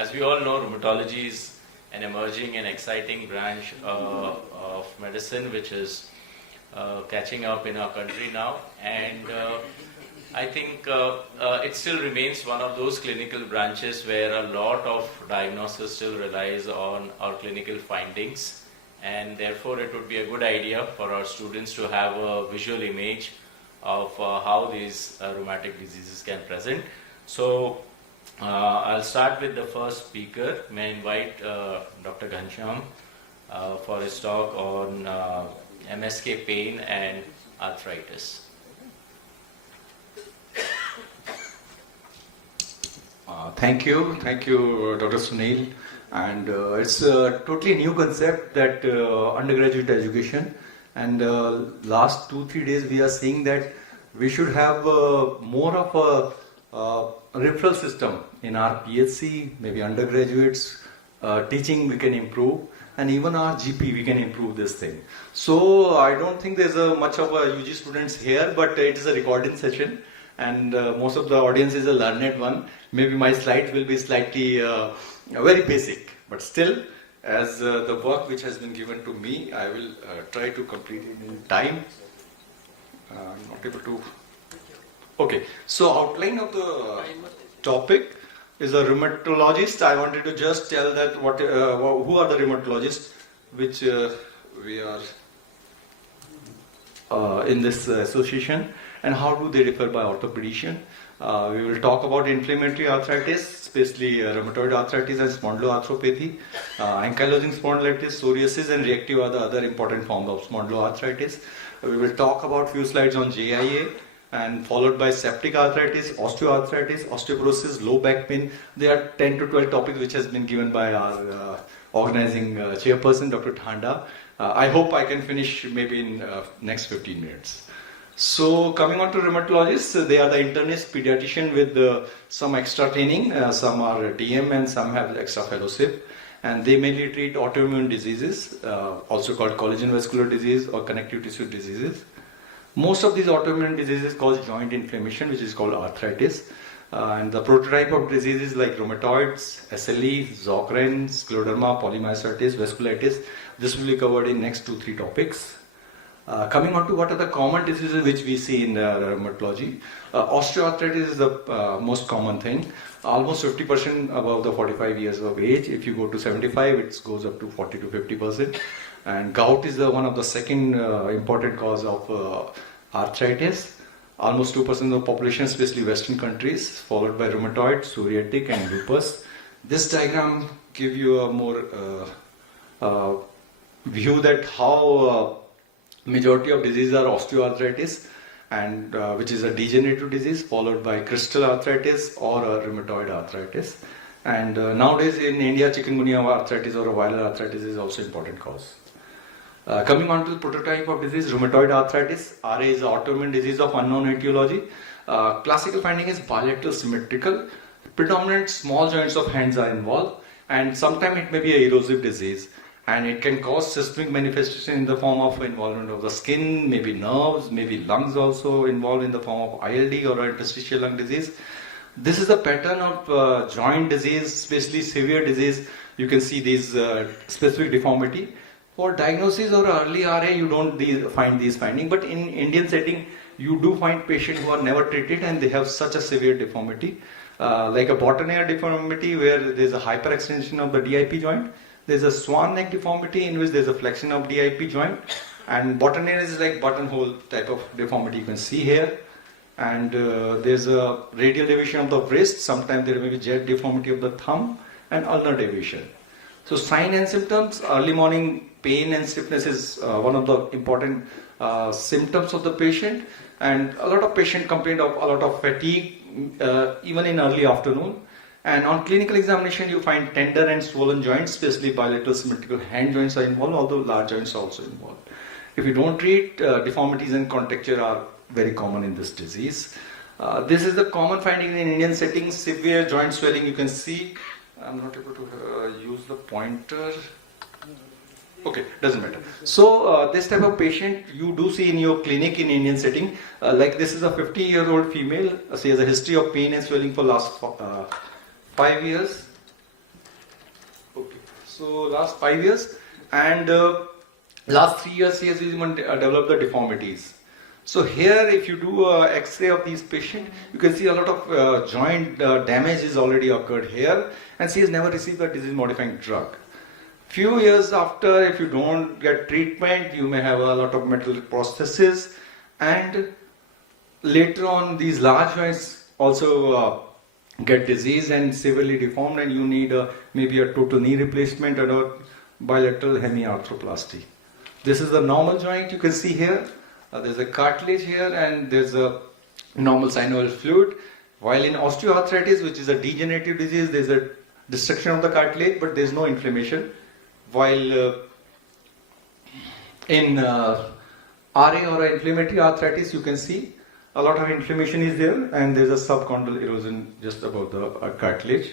As we all know, rheumatology is an emerging and exciting branch of medicine which is catching up in our country now, and I think it still remains one of those clinical branches where a lot of diagnosis still relies on our clinical findings, and therefore it would be a good idea for our students to have a visual image of how these rheumatic diseases can present. So I'll start with the first speaker. May I invite Dr. Ghanshyam for his talk on MSK pain and arthritis. Thank you, Dr. Sunil. And it's a totally new concept, that undergraduate education. And last 2-3 days we are seeing that we should have more of a referral system in our PhD, maybe undergraduates, teaching we can improve, and even our GP we can improve this thing. So I don't think there's much of a UG students here, but it is a recording session, and most of the audience is a learned one. Maybe my slides will be slightly very basic, but still, as the work which has been given to me, I will try to complete it in time. I'm not able to. Okay, so outline of the topic is a rheumatologist. I wanted to just tell that who are the rheumatologists which we are in this association, and how do they differ by orthopedician. We will talk about inflammatory arthritis, especially rheumatoid arthritis and spondyloarthropathy, ankylosing spondylitis, psoriasis, and reactive are the other important forms of spondyloarthritis. We will talk about few slides on JIA, and followed by septic arthritis, osteoarthritis, osteoporosis, low back pain. There are 10 to 12 topics which has been given by our organizing chairperson, Dr. Thanda. I hope I can finish maybe in next 15 minutes. So coming on to rheumatologists, they are the internist pediatrician with some extra training. Some are DM and some have extra fellowship. And they mainly treat autoimmune diseases, also called collagen vascular disease or connective tissue diseases. Most of these autoimmune diseases cause joint inflammation, which is called arthritis. And the prototype of diseases like rheumatoids, SLE, Sjögren, scleroderma, polymyositis, vasculitis. This will be covered in next 2-3 topics. Coming on to what are the common diseases which we see in rheumatology. Osteoarthritis is the most common thing. Almost 50% above the 45 years of age. If you go to 75, it goes up to 40 to 50%. And gout is one of the second important cause of arthritis. Almost 2% of the population, especially Western countries, followed by rheumatoid, psoriatic, and lupus. This diagram gives you a more view that how majority of diseases are osteoarthritis, and which is a degenerative disease, followed by crystal arthritis or rheumatoid arthritis. And nowadays in India, chikungunya arthritis or viral arthritis is also important cause. Coming on to the prototype of disease, rheumatoid arthritis. RA is an autoimmune disease of unknown etiology. Classical finding is bilateral symmetrical. Predominant small joints of hands are involved, and sometimes it may be an erosive disease. And it can cause systemic manifestation in the form of involvement of the skin, maybe nerves, maybe lungs also involved in the form of ILD or interstitial lung disease. This is a pattern of joint disease, especially severe disease. You can see these specific deformity. For diagnosis or early RA, you don't find these findings, but in Indian setting, you do find patients who are never treated and they have such a severe deformity, like a botanier deformity where there's a hyperextension of the DIP joint. There's a swan neck deformity in which there's a flexion of DIP joint, and botanier is like buttonhole type of deformity you can see here. And there's a radial deviation of the wrist. Sometimes there may be jet deformity of the thumb and ulnar deviation. So sign and symptoms, early morning pain and stiffness is one of the important symptoms of the patient, and a lot of patient complain of a lot of fatigue even in early afternoon. And on clinical examination you find tender and swollen joints, especially bilateral symmetrical hand joints are involved, although large joints are also involved. If you don't treat, deformities and contracture are very common in this disease. This is the common finding in Indian settings, severe joint swelling. You can see, I'm not able to use the pointer. Okay, doesn't matter. So this type of patient you do see in your clinic in Indian setting. Like this is a 50-year-old female. She has a history of pain and swelling for last 5 years. So last 5 years, and last 3 years he has even developed the deformities. So here, if you do an X-ray of these patients, you can see a lot of joint damage is already occurred here, and she has never received a disease-modifying drug. Few years after, if you don't get treatment, you may have a lot of metal prosthesis, and later on, these large joints also get disease and severely deformed, and you need maybe a total knee replacement or a bilateral hemiarthroplasty. This is the normal joint you can see here. There's a cartilage here and there's a normal synovial fluid. While in osteoarthritis, which is a degenerative disease, there's a destruction of the cartilage, but there's no inflammation. While in RA or inflammatory arthritis, you can see a lot of inflammation is there and there's a subchondral erosion just above the cartilage.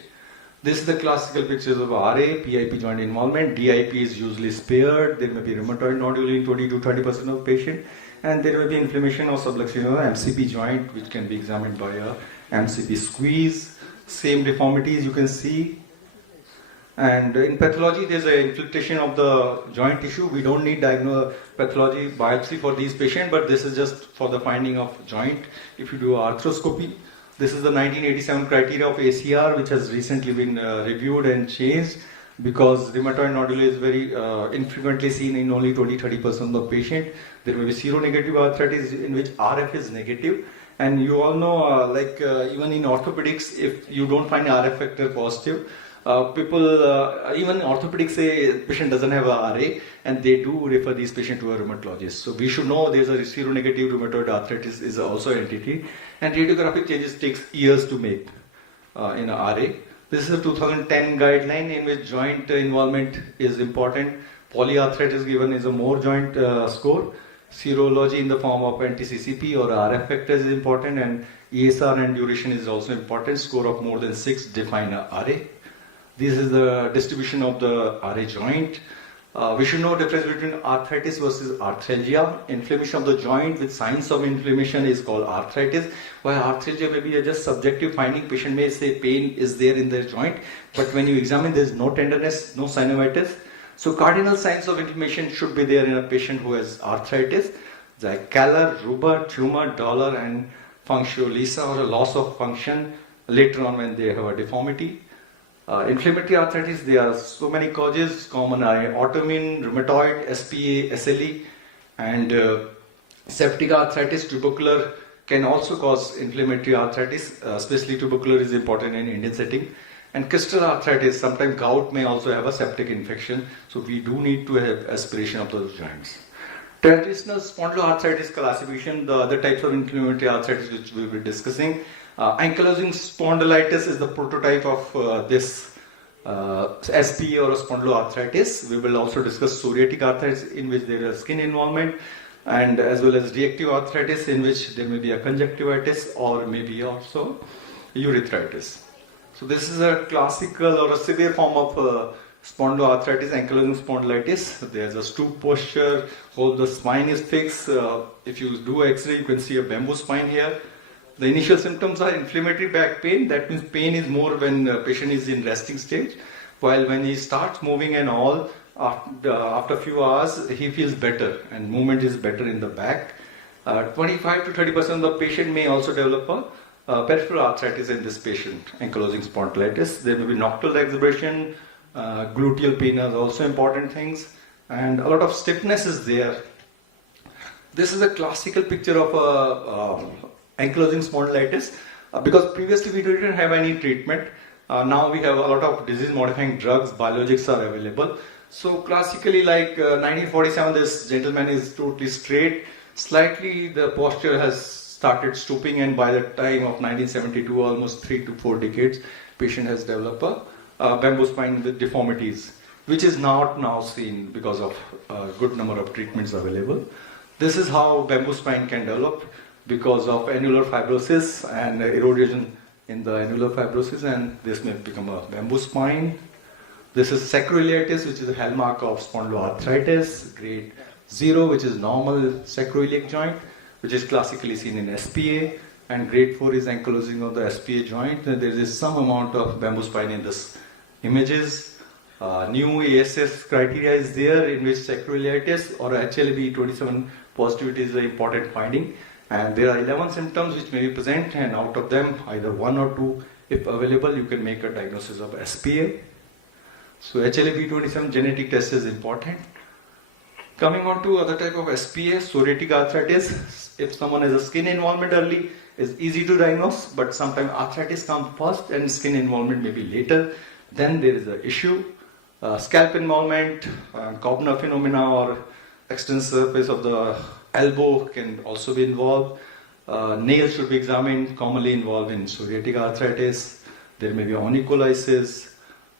This is the classical pictures of RA, PIP joint involvement. DIP is usually spared. There may be rheumatoid nodule in 20 to 20% of patient, and there may be inflammation or subluxation of the MCP joint, which can be examined by a MCP squeeze. Same deformities you can see. And in pathology, there's an infiltration of the joint tissue. We don't need pathology biopsy for these patients, but this is just for the finding of joint. If you do arthroscopy, this is the 1987 criteria of ACR, which has recently been reviewed and changed because rheumatoid nodule is very infrequently seen in only 20-30% of the patient. There may be seronegative arthritis in which RF is negative. And you all know, even in orthopedics, if you don't find RF factor positive, people, even orthopedics say patient doesn't have a RA, and they do refer these patients to a rheumatologist. So we should know there's a seronegative rheumatoid arthritis is also an entity, and radiographic changes takes years to make in a RA. This is a 2010 guideline in which joint involvement is important. Polyarthritis given is a more joint score. Serology in the form of anti-CCP or RF factors is important, and ESR and duration is also important. Score of more than 6 define a RA. This is the distribution of the RA joint. We should know the difference between arthritis versus arthralgia. Inflammation of the joint with signs of inflammation is called arthritis, while arthralgia may be a just subjective finding. Patient may say pain is there in their joint, but when you examine, there is no tenderness, no synovitis. So cardinal signs of inflammation should be there in a patient who has arthritis, like calor, rubor, tumor, dolor, and functio lisa, or a loss of function later on when they have a deformity. Inflammatory arthritis, there are so many causes, common are autoimmune, rheumatoid, SPA, SLE, and septic arthritis, tubercular can also cause inflammatory arthritis, especially tubercular is important in Indian setting. And crystal arthritis, sometimes gout may also have a septic infection, so we do need to have aspiration of those joints. Traditional spondyloarthritis classification, the other types of inflammatory arthritis which we will be discussing. Ankylosing spondylitis is the prototype of this SPA or spondyloarthritis. We will also discuss psoriatic arthritis in which there is skin involvement, and as well as reactive arthritis in which there may be a conjunctivitis or maybe also urethritis. So this is a classical or a severe form of spondyloarthritis, ankylosing spondylitis. There's a stoop posture, whole the spine is fixed. If you do X-ray, you can see a bamboo spine here. The initial symptoms are inflammatory back pain. That means pain is more when the patient is in resting stage. While when he starts moving and all, after a few hours, he feels better and movement is better in the back. 25 to 30% of the patient may also develop a peripheral arthritis in this patient, ankylosing spondylitis. There may be nocturnal exacerbation, gluteal pain are also important things, and a lot of stiffness is there. This is a classical picture of ankylosing spondylitis because previously we didn't have any treatment. Now we have a lot of disease modifying drugs, biologics are available. So classically, like 1947, this gentleman is totally straight. Slightly the posture has started stooping, and by the time of 1972, almost 3 to 4 decades, patient has developed a bamboo spine with deformities, which is not now seen because of a good number of treatments available. This is how bamboo spine can develop because of annular fibrosis and erosion in the annular fibrosis, and this may become a bamboo spine. This is sacroiliitis, which is a hallmark of spondyloarthritis, grade 0, which is normal sacroiliac joint, which is classically seen in SPA, and grade 4 is ankylosing of the SPA joint. And there is some amount of bamboo spine in this images. New ASS criteria is there in which sacroiliitis or HLA-B27 positivity is an important finding. And there are 11 symptoms which may be present, and out of them, either 1 or 2, if available, you can make a diagnosis of SPA. So HLA-B27 genetic test is important. Coming on to other type of SPA, psoriatic arthritis. If someone has a skin involvement early, it's easy to diagnose, but sometimes arthritis comes first and skin involvement may be later. Then there is an issue. Scalp involvement, Koebner phenomena or extensor surface of the elbow can also be involved. Nails should be examined, commonly involved in psoriatic arthritis. There may be onycholysis.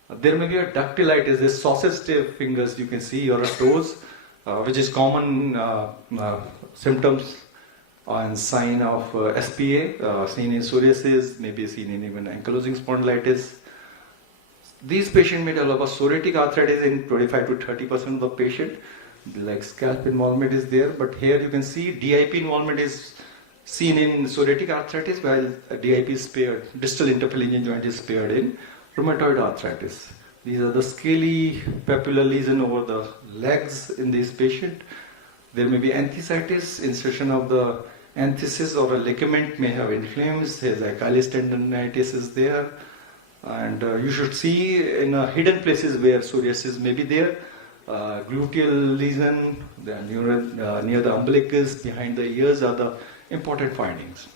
There may be a dactylitis, the sausage fingers you can see, or a toes, which is common symptoms and sign of SPA, seen in psoriasis, may be seen in even ankylosing spondylitis. These patients may develop a psoriatic arthritis in 25 to 30% of the patient. Like scalp involvement is there, but here you can see DIP involvement is seen in psoriatic arthritis, while DIP is spared, distal interphalangeal joint is spared in rheumatoid arthritis. These are the scaly papular lesion over the legs in this patient. There may be enthesitis, insertion of the enthesis or a ligament may have inflames. There's Achilles tendonitis is there. And you should see in hidden places where psoriasis may be there. Gluteal lesion, near the umbilicus, behind the ears are the important findings.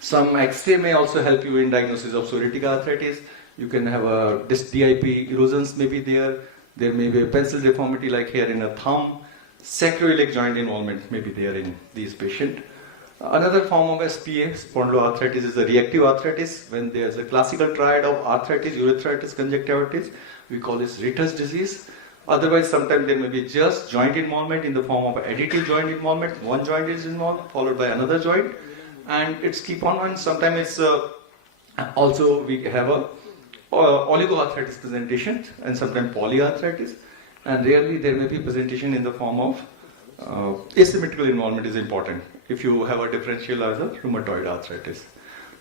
Some X-ray may also help you in diagnosis of psoriatic arthritis. You can have a DIP erosions may be there. There may be a pencil deformity like here in a thumb. Sacroiliac joint involvement may be there in these patients. Another form of SPA, spondyloarthritis, is a reactive arthritis. When there's a classical triad of arthritis, urethritis, conjunctivitis, we call this Ritter's disease. Otherwise, sometimes there may be just joint involvement in the form of additive joint involvement. One joint is involved, followed by another joint, and it's keep on. And sometimes it's also we have a oligoarthritis presentation, and sometimes polyarthritis, and rarely there may be presentation in the form of asymmetrical involvement is important if you have a differential as a rheumatoid arthritis.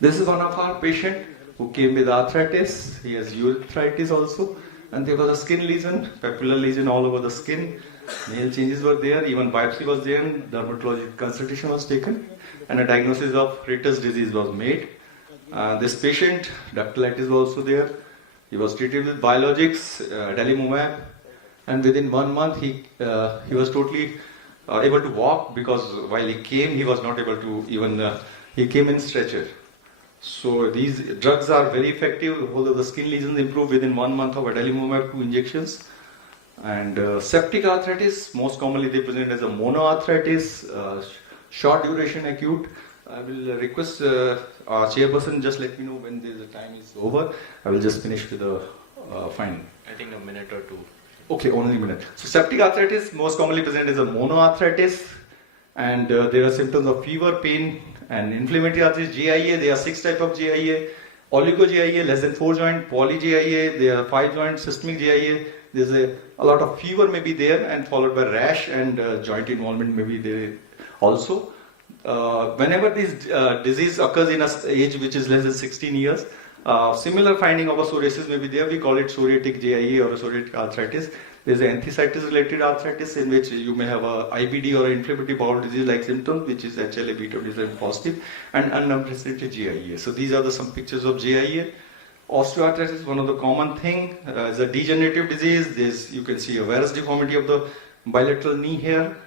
This is one of our patient who came with arthritis. He has urethritis also, and there was a skin lesion, papular lesion all over the skin. Nail changes were there, even biopsy was there, and dermatologic consultation was taken, and a diagnosis of Ritter's disease was made. This patient, dactylitis was also there. He was treated with biologics, adalimumab, and within 1 month he was totally able to walk, because while he came, he was not able to even, he came in stretcher. So these drugs are very effective, although the skin lesions improve within 1 month of adalimumab 2 injections. And septic arthritis, most commonly they present as a monoarthritis, short duration acute. I will request our chairperson just let me know when the time is over. I will just finish with the finding. I think a minute or two. Okay, only a minute. So septic arthritis most commonly present as a monoarthritis, and there are symptoms of fever, pain, and inflammatory arthritis. GIA, there are 6 types of GIA. Oligo-GIA, less than 4 joint. Poly-GIA, there are 5 joints. Systemic GIA, there's a lot of fever may be there, and followed by rash and joint involvement may be there also. Whenever this disease occurs in an age which is less than 16 years, similar finding of a psoriasis may be there. We call it psoriatic GIA or a psoriatic arthritis. There's an enthesitis related arthritis in which you may have a IBD or inflammatory bowel disease like symptoms, which is HLA-B27 positive, and unprecedented GIA. So these are some pictures of GIA. Osteoarthritis, one of the common thing, is a degenerative disease. You can see a varus deformity of the bilateral knee here.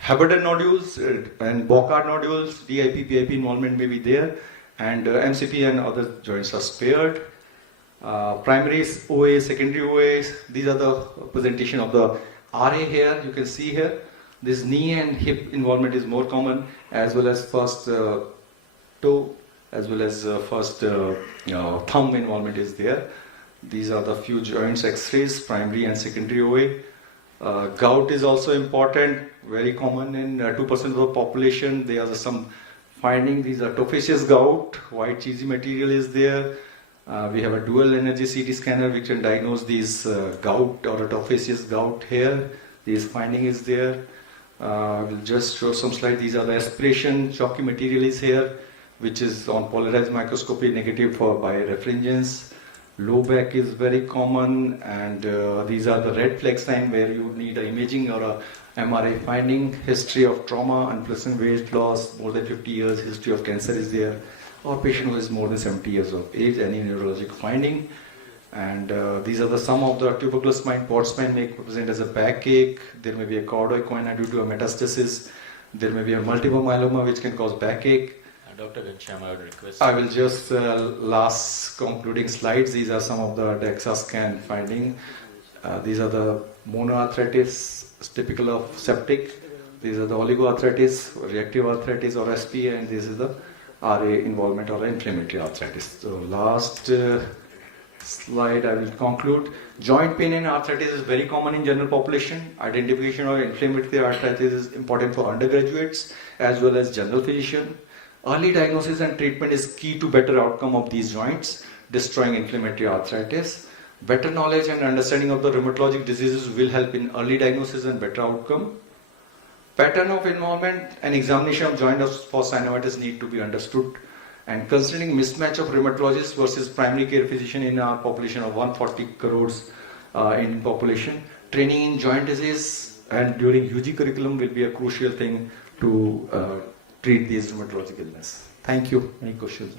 Haberden nodules and Bocard nodules, DIP, PIP involvement may be there, and MCP and other joints are spared. Primary OA, secondary OA, these are the presentation of the RA here. You can see here, this knee and hip involvement is more common, as well as first toe, as well as first thumb involvement is there. These are the few joints X-rays, primary and secondary OA. Gout is also important, very common in 2% of the population. There are some finding. These are tophaceous gout, white cheesy material is there. We have a dual energy CT scanner which can diagnose these gout or a tophaceous gout here. This finding is there. We'll just show some slides. These are the aspiration, chalky material is here, which is on polarized microscopy negative for birefringence. Low back is very common, and these are the red flag sign where you need an imaging or a MRI finding. History of trauma, unpleasant weight loss, more than 50 years, history of cancer is there, or patient who is more than 70 years of age, any neurologic finding. And these are some of the tubercular spine. Port spine may present as a backache. There may be a chordoicoina due to a metastasis. There may be a multiple myeloma which can cause backache. Dr. Ghanshyam, I would request. I will just last concluding slides. These are some of the DEXA scan finding. These are the monoarthritis, typical of septic. These are the oligoarthritis, reactive arthritis or SP, and this is the RA involvement or inflammatory arthritis. So last slide I will conclude. Joint pain and arthritis is very common in general population. Identification of inflammatory arthritis is important for undergraduates as well as general physician. Early diagnosis and treatment is key to better outcome of these joints, destroying inflammatory arthritis. Better knowledge and understanding of the rheumatologic diseases will help in early diagnosis and better outcome. Pattern of involvement and examination of joint for synovitis need to be understood. And considering mismatch of rheumatologists versus primary care physician in our population of 140 crores in population, training in joint disease and during UG curriculum will be a crucial thing to treat these rheumatologic illness. Thank you. Any questions?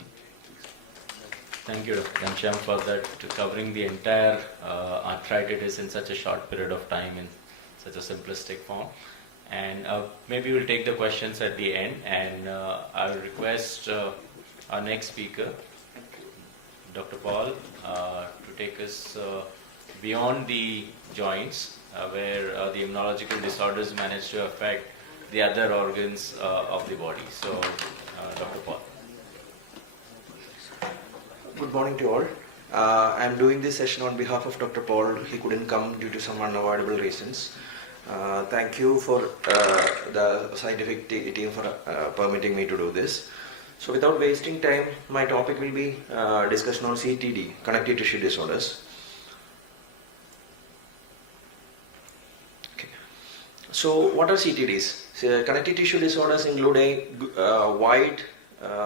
Thank you, Dr. Ghanshyam, for that, covering the entire arthritis in such a short period of time in such a simplistic form. And maybe we'll take the questions at the end, and I will request our next speaker, Dr. Paul, to take us beyond the joints, where the immunological disorders manage to affect the other organs of the body. So, Dr. Paul. Good morning to all. I am doing this session on behalf of Dr. Paul. He couldn't come due to some unavoidable reasons. Thank you for the scientific team for permitting me to do this. So without wasting time, my topic will be discussion on CTD, connective tissue disorders. Okay. So what are CTDs? So, connective tissue disorders include a wide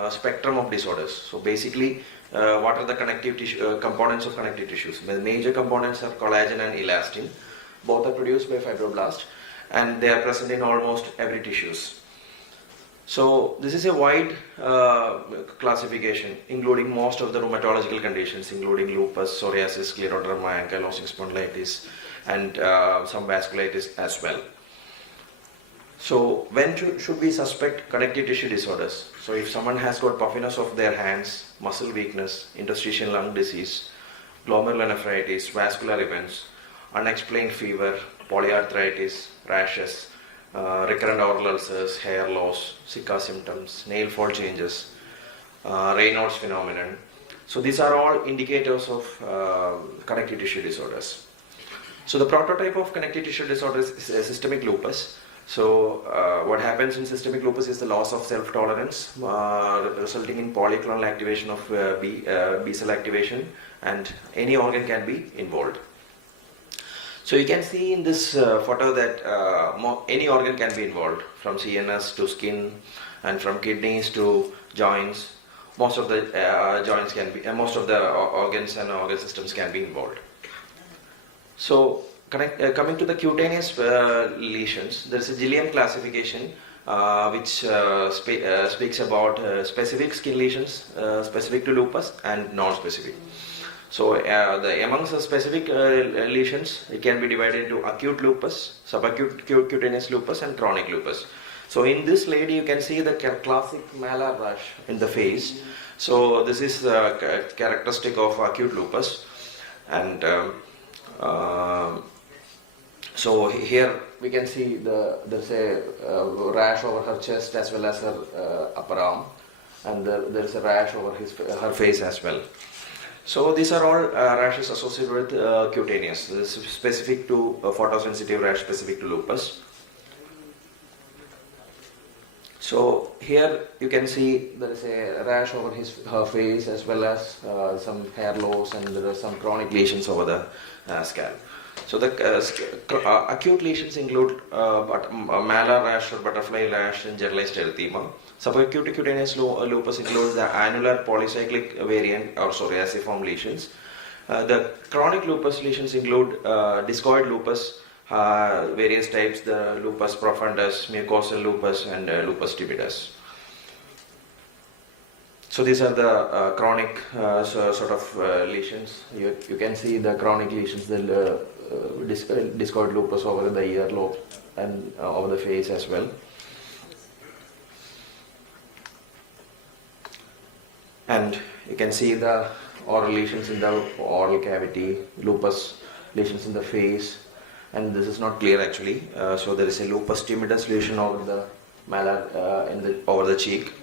spectrum of disorders. So basically, what are the connective tissue components of connective tissues? The major components are collagen and elastin. Both are produced by fibroblast, and they are present in almost every tissues. So this is a wide classification, including most of the rheumatological conditions, including lupus, psoriasis, scleroderma, ankylosing spondylitis, and some vasculitis as well. So when should we suspect connective tissue disorders? So if someone has got puffiness of their hands, muscle weakness, interstitial lung disease, glomerulonephritis, vascular events, unexplained fever, polyarthritis, rashes, recurrent oral ulcers, hair loss, Zika symptoms, nail fall changes, Raynaud's phenomenon. So these are all indicators of connective tissue disorders. So the prototype of connective tissue disorders is systemic lupus. So what happens in systemic lupus is the loss of self-tolerance resulting in polyclonal activation of B cell activation, and any organ can be involved. So you can see in this photo that any organ can be involved, from CNS to skin, and from kidneys to joints. Most of the joints can be, most of the organs and organ systems can be involved. So coming to the cutaneous lesions, there is a Gilliam classification which speaks about specific skin lesions specific to lupus and non-specific. So amongst the specific lesions, it can be divided into acute lupus, subacute cutaneous lupus, and chronic lupus. So in this lady, you can see the classic malar rash in the face. So this is characteristic of acute lupus, and so here we can see there's a rash over her chest as well as her upper arm, and there's a rash over her face as well. So these are all rashes associated with cutaneous. This is specific to photosensitive rash, specific to lupus. So here you can see there is a rash over her face as well as some hair loss, and there are some chronic lesions over the scalp. So the acute lesions include malar rash or butterfly rash and generalized erythema. Subacute cutaneous lupus includes the annular polycyclic variant or psoriasiform lesions. The chronic lupus lesions include discoid lupus, various types, the lupus profundus, mucosal lupus, and lupus timidus. So these are the chronic sort of lesions. You can see the chronic lesions, the discoid lupus over the earlobe and over the face as well. And you can see the oral lesions in the oral cavity, lupus lesions in the face, and this is not clear actually. So there is a lupus timidus lesion over the malar, over the cheek,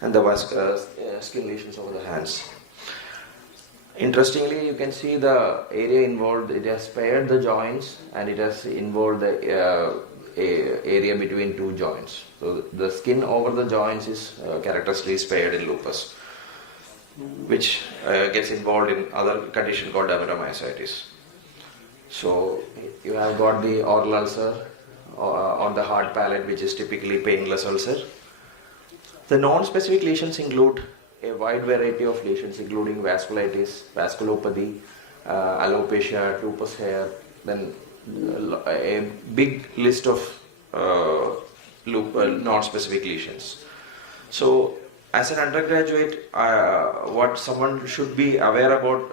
and the skin lesions over the hands. Interestingly, you can see the area involved. It has paired the joints, and it has involved the area between two joints. So the skin over the joints is characteristically paired in lupus, which gets involved in other condition called dermatomyositis. So you have got the oral ulcer on the hard palate, which is typically painless ulcer. The non-specific lesions include a wide variety of lesions, including vasculitis, vasculopathy, alopecia, lupus hair, then a big list of non-specific lesions. So as an undergraduate, what someone should be aware about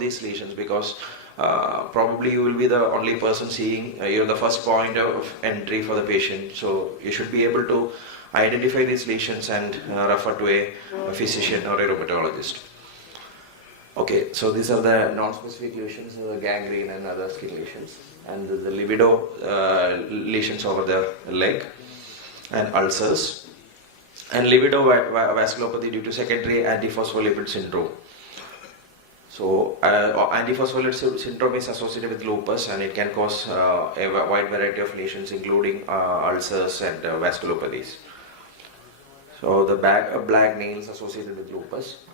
these lesions, because probably you will be the only person seeing, you're the first point of entry for the patient, so you should be able to identify these lesions and refer to a physician or a rheumatologist. Okay, so these are the non-specific lesions, the gangrene and other skin lesions, and the libido lesions over the leg, and ulcers, and libido vasculopathy due to secondary antiphospholipid syndrome. So antiphospholipid syndrome is associated with lupus, and it can cause a wide variety of lesions, including ulcers and vasculopathies. So the black nails associated with lupus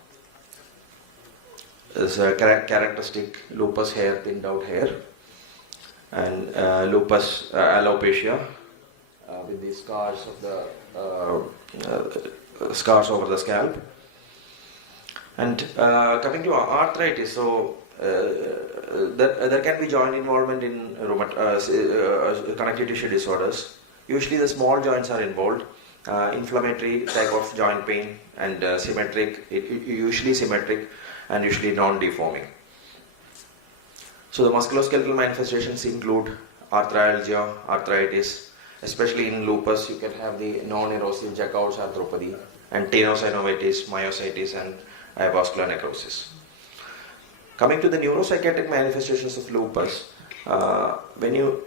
is a characteristic lupus hair, thinned out hair, and lupus alopecia with the scars of the scars over the scalp. And coming to arthritis, so there can be joint involvement in connective tissue disorders. Usually the small joints are involved. Inflammatory type of joint pain, and usually symmetric and usually non-deforming. So the musculoskeletal manifestations include arthralgia, arthritis, especially in lupus you can have the non-erosive Jacob's arthropathy, and tenosynovitis, myositis, and avascular necrosis. Coming to the neuropsychiatric manifestations of lupus, when you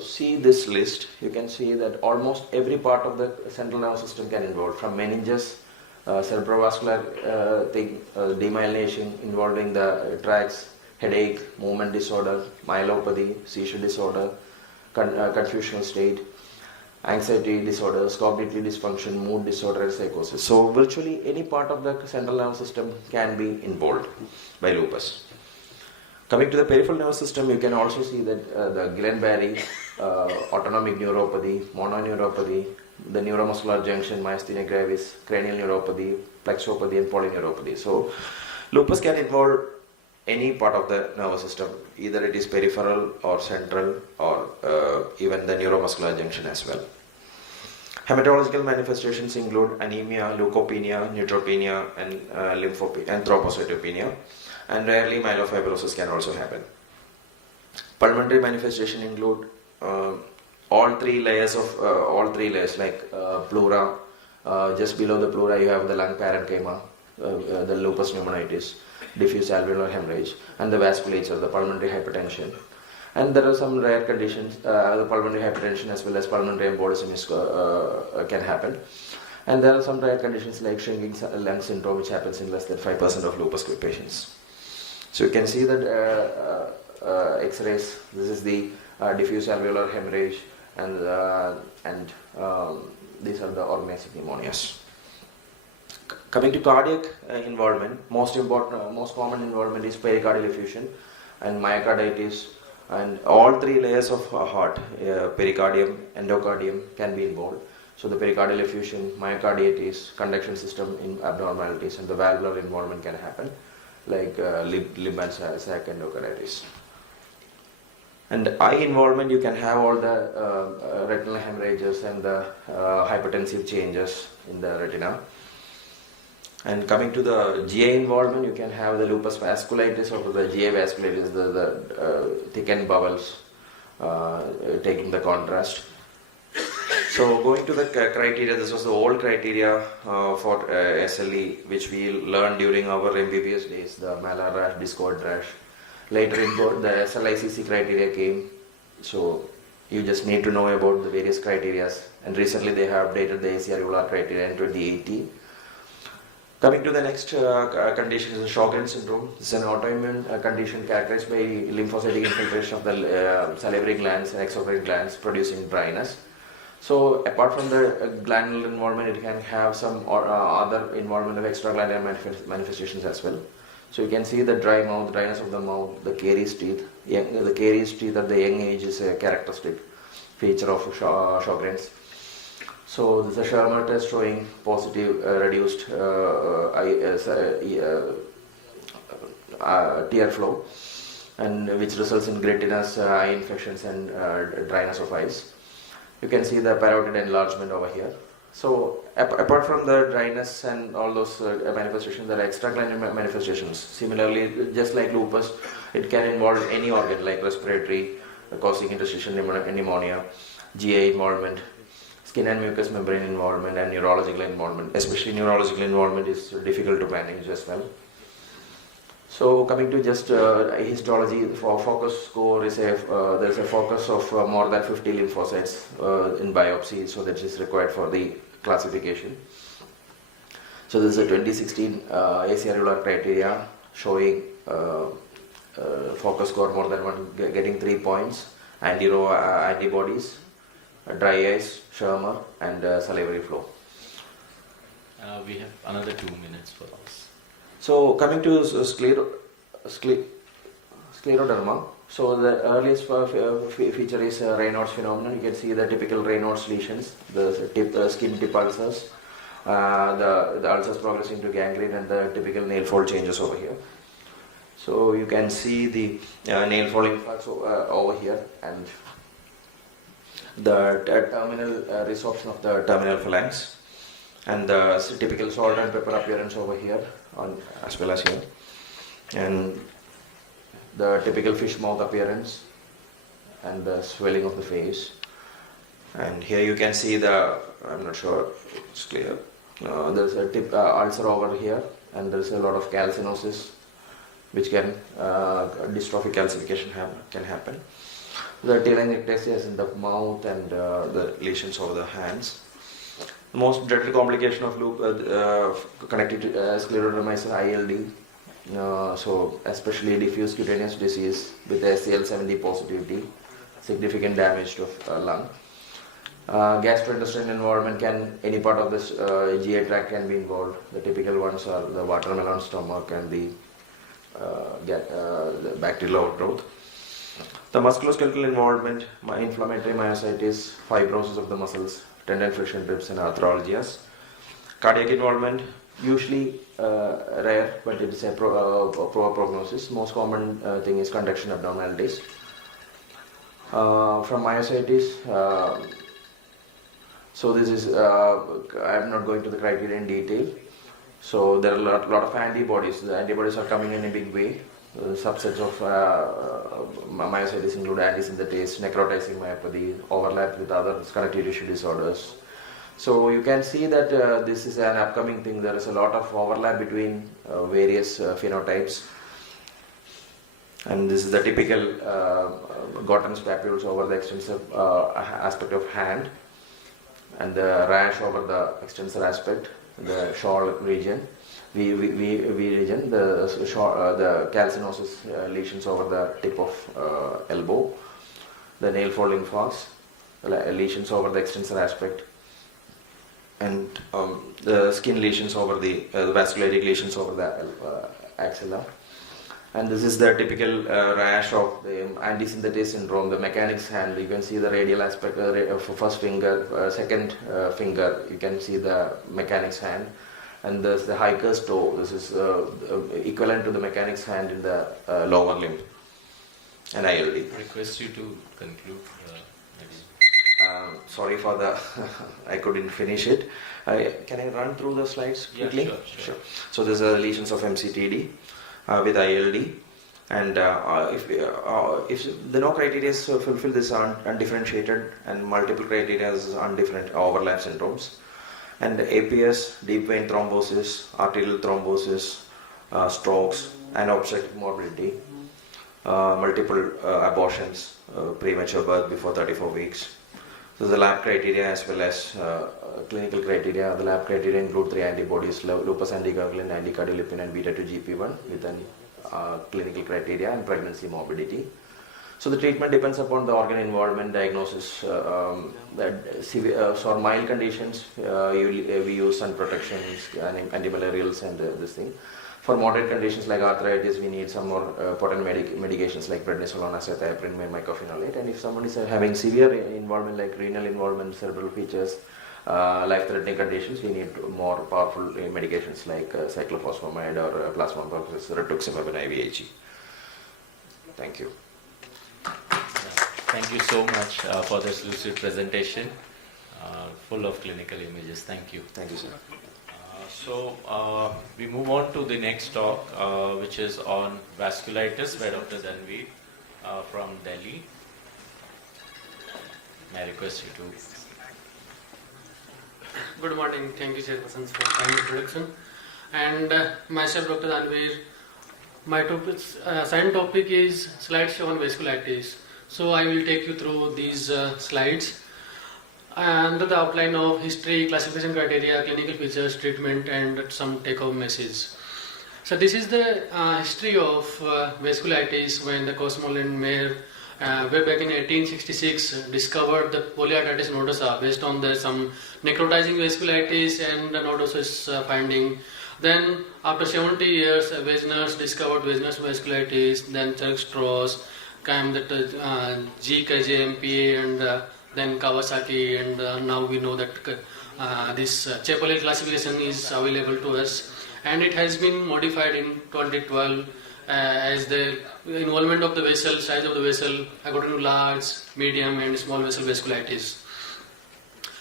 see this list, you can see that almost every part of the central nervous system can involve, from meninges, cerebrovascular demyelination involving the tracts, headache, movement disorder, myelopathy, seizure disorder, confusional state, anxiety disorders, cognitive dysfunction, mood disorder, and psychosis. So virtually any part of the central nervous system can be involved by lupus. Coming to the peripheral nervous system, you can also see that the Guillain-Barré, autonomic neuropathy, mononeuropathy, the neuromuscular junction, myasthenia gravis, cranial neuropathy, plexopathy, and polyneuropathy. So lupus can involve any part of the nervous system, either it is peripheral or central, or even the neuromuscular junction as well. Hematological manifestations include anemia, leukopenia, neutropenia, and lymphopenia, and thrombocytopenia, and rarely myelofibrosis can also happen. Pulmonary manifestation include all three layers like pleura. Just below the pleura you have the lung parenchyma, the lupus pneumonitis, diffuse alveolar hemorrhage, and the vasculature, the pulmonary hypertension. And there are some rare conditions, the pulmonary hypertension as well as pulmonary embolism can happen. And there are some rare conditions like shrinking lung syndrome, which happens in less than 5% of lupus patients. So you can see that X-rays. This is the diffuse alveolar hemorrhage, and these are the organized pneumonias. Coming to cardiac involvement, most common involvement is pericardial effusion and myocarditis, and all three layers of heart, pericardium, endocardium, can be involved. So the pericardial effusion, myocarditis, conduction system abnormalities, and the valvular involvement can happen. like limb and sac endocarditis. And eye involvement, you can have all the retinal hemorrhages and the hypertensive changes in the retina. And coming to the GA involvement, you can have the lupus vasculitis or the GA vasculitis, the thickened bowels taking the contrast. So going to the criteria, this was the old criteria for SLE, which we learned during our MBBS days, the malar rash, discoid rash. Later the SLICC criteria came, so you just need to know about the various criteria, and recently they have updated the ACR criteria in 2018. Coming to the next condition is the Sjogren's syndrome. This is an autoimmune condition characterized by lymphocytic infiltration of the salivary glands and exocrine glands producing dryness. So apart from the glandular involvement, it can have some other involvement of extraglandular manifestations as well. So you can see the dry mouth, dryness of the mouth, the caries teeth. The caries teeth at the young age is a characteristic feature of Sjogren's. So this is a Schirmer test showing positive reduced tear flow, and which results in grittiness, eye infections, and dryness of eyes. You can see the parotid enlargement over here. So apart from the dryness and all those manifestations, there are extraglandular manifestations. Similarly, just like lupus, it can involve any organ like respiratory, causing interstitial pneumonia, GA involvement, skin and mucous membrane involvement, and neurological involvement. Especially neurological involvement is difficult to manage as well. So coming to just histology, for focus score is there's a focus of more than 50 lymphocytes in biopsy, so that is required for the classification. So this is a 2016 ACR criteria showing focus score more than one, getting 3 points, antibodies, dry eyes, Schirmer, and salivary flow. We have another 2 minutes for us. So coming to scleroderma, so the earliest feature is Raynaud's phenomenon. You can see the typical Raynaud's lesions, the skin tip ulcers, the ulcers progressing to gangrene, and the typical nail fold changes over here. So you can see the nail folding facts over here, and the terminal resorption of the terminal phalanx, and the typical salt and pepper appearance over here, as well as here, and the typical fish mouth appearance, and the swelling of the face. And here you can see I'm not sure it's clear, there's a ulcer over here, and there's a lot of calcinosis, which can dystrophic calcification can happen. The telangiectasia in the mouth, and the lesions over the hands. The most dreaded complication of connected to scleroderma is ILD. So especially diffuse cutaneous disease with SCL70 positivity, significant damage to lung. Gastrointestinal involvement any part of this GI tract can be involved. The typical ones are the watermelon stomach and the bacterial outgrowth. The musculoskeletal involvement, inflammatory myositis, fibrosis of the muscles, tendon friction ribs, and arthralgias. Cardiac involvement, usually rare, but it is a poor prognosis. Most common thing is conduction abnormalities. From myositis, so this is, I am not going to the criteria in detail. So there are a lot of antibodies. The antibodies are coming in a big way. Subsets of myositis include antisynthetase, necrotizing myopathy, overlap with other connective tissue disorders. So you can see that this is an upcoming thing. There is a lot of overlap between various phenotypes. And this is the typical Gautam's papules over the extensor aspect of hand, and the rash over the extensor aspect, the shawl region. V region, the calcinosis lesions over the tip of elbow, the nail folding fox, lesions over the extensor aspect, and the skin lesions over the vasculitic lesions over the axilla. And this is the typical rash of the antisynthetase syndrome, the mechanic's hand. You can see the radial aspect of first finger, second finger, you can see the mechanic's hand. and there's the hiker's toe. This is equivalent to the mechanic's hand in the lower limb, and ILD. I request you to conclude. Sorry for the, I couldn't finish it. Can I run through the slides quickly? Yeah, sure. So there's a lesions of MCTD with ILD, and if the no criteria fulfill this undifferentiated and multiple criteria as undifferent overlap syndromes, and APS, deep vein thrombosis, arterial thrombosis, strokes, and obstetric morbidity, multiple abortions, premature birth before 34 weeks. So the lab criteria as well as clinical criteria. The lab criteria include 3 antibodies: lupus anticoagulant, anticardiolipin, and beta-2-GP1 with an clinical criteria, and pregnancy morbidity. So the treatment depends upon the organ involvement, diagnosis. For mild conditions, we use sun protections and antimalarials and this thing. For moderate conditions like arthritis, we need some more potent medications like prednisolone, azathioprine, mycophenolate. And if someone is having severe involvement like renal involvement, cerebral features, life-threatening conditions, we need more powerful medications like cyclophosphamide or plasmapheresis, rituximab, and IVIG. Thank you. Thank you so much for this lucid presentation, full of clinical images. Thank you. Thank you, sir. So we move on to the next talk, which is on vasculitis by Dr. Dhanveer from Delhi. May I request you to... Good morning. Thank you, Chairperson, for kind introduction. And myself, Dr. Dhanveer. My science topic is slideshow on vasculitis. So I will take you through these slides under the outline of history, classification criteria, clinical features, treatment, and some take-home message. So this is the history of vasculitis when the Cosmol and Mayer way back in 1866 discovered the polyarteritis nodosa based on some necrotizing vasculitis and the nodosis finding. Then after 70 years, Wegener's discovered Wegener's vasculitis, then Church-Strauss came that GKJMPA and then Kawasaki, and now we know that this Chapel classification is available to us, and it has been modified in 2012 as the involvement of the vessel, size of the vessel according to large, medium and small vessel vasculitis.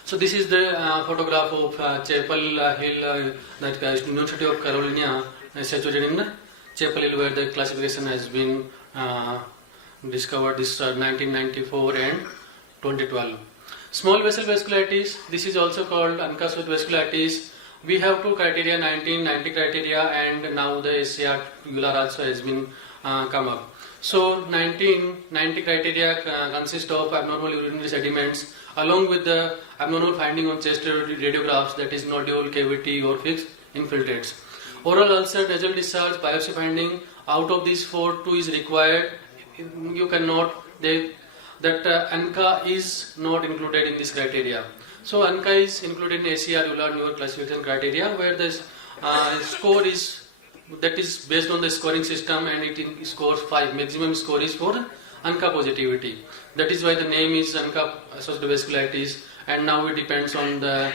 So this is the photograph of Chapel Hill, that University of Carolina situated in Chapel Hill, where the classification has been discovered this 1994 and 2012. Small vessel vasculitis, this is also called unclassified vasculitis. We have two criteria, 1990 criteria, and now the SCR ULR also has been come up. So 1990 criteria consist of abnormal urinary sediments along with the abnormal finding on chest radiographs, that is nodule, cavity or fixed infiltrates. Oral ulcer, nasal discharge, biopsy finding. Out of these 4, 2 is required. You cannot, that ANCA is not included in this criteria. So ANCA is included in ACR ULR newer classification criteria, where the score is, that is based on the scoring system, and it scores 5. Maximum score is for ANCA positivity. That is why the name is ANCA associated vasculitis, and now it depends on the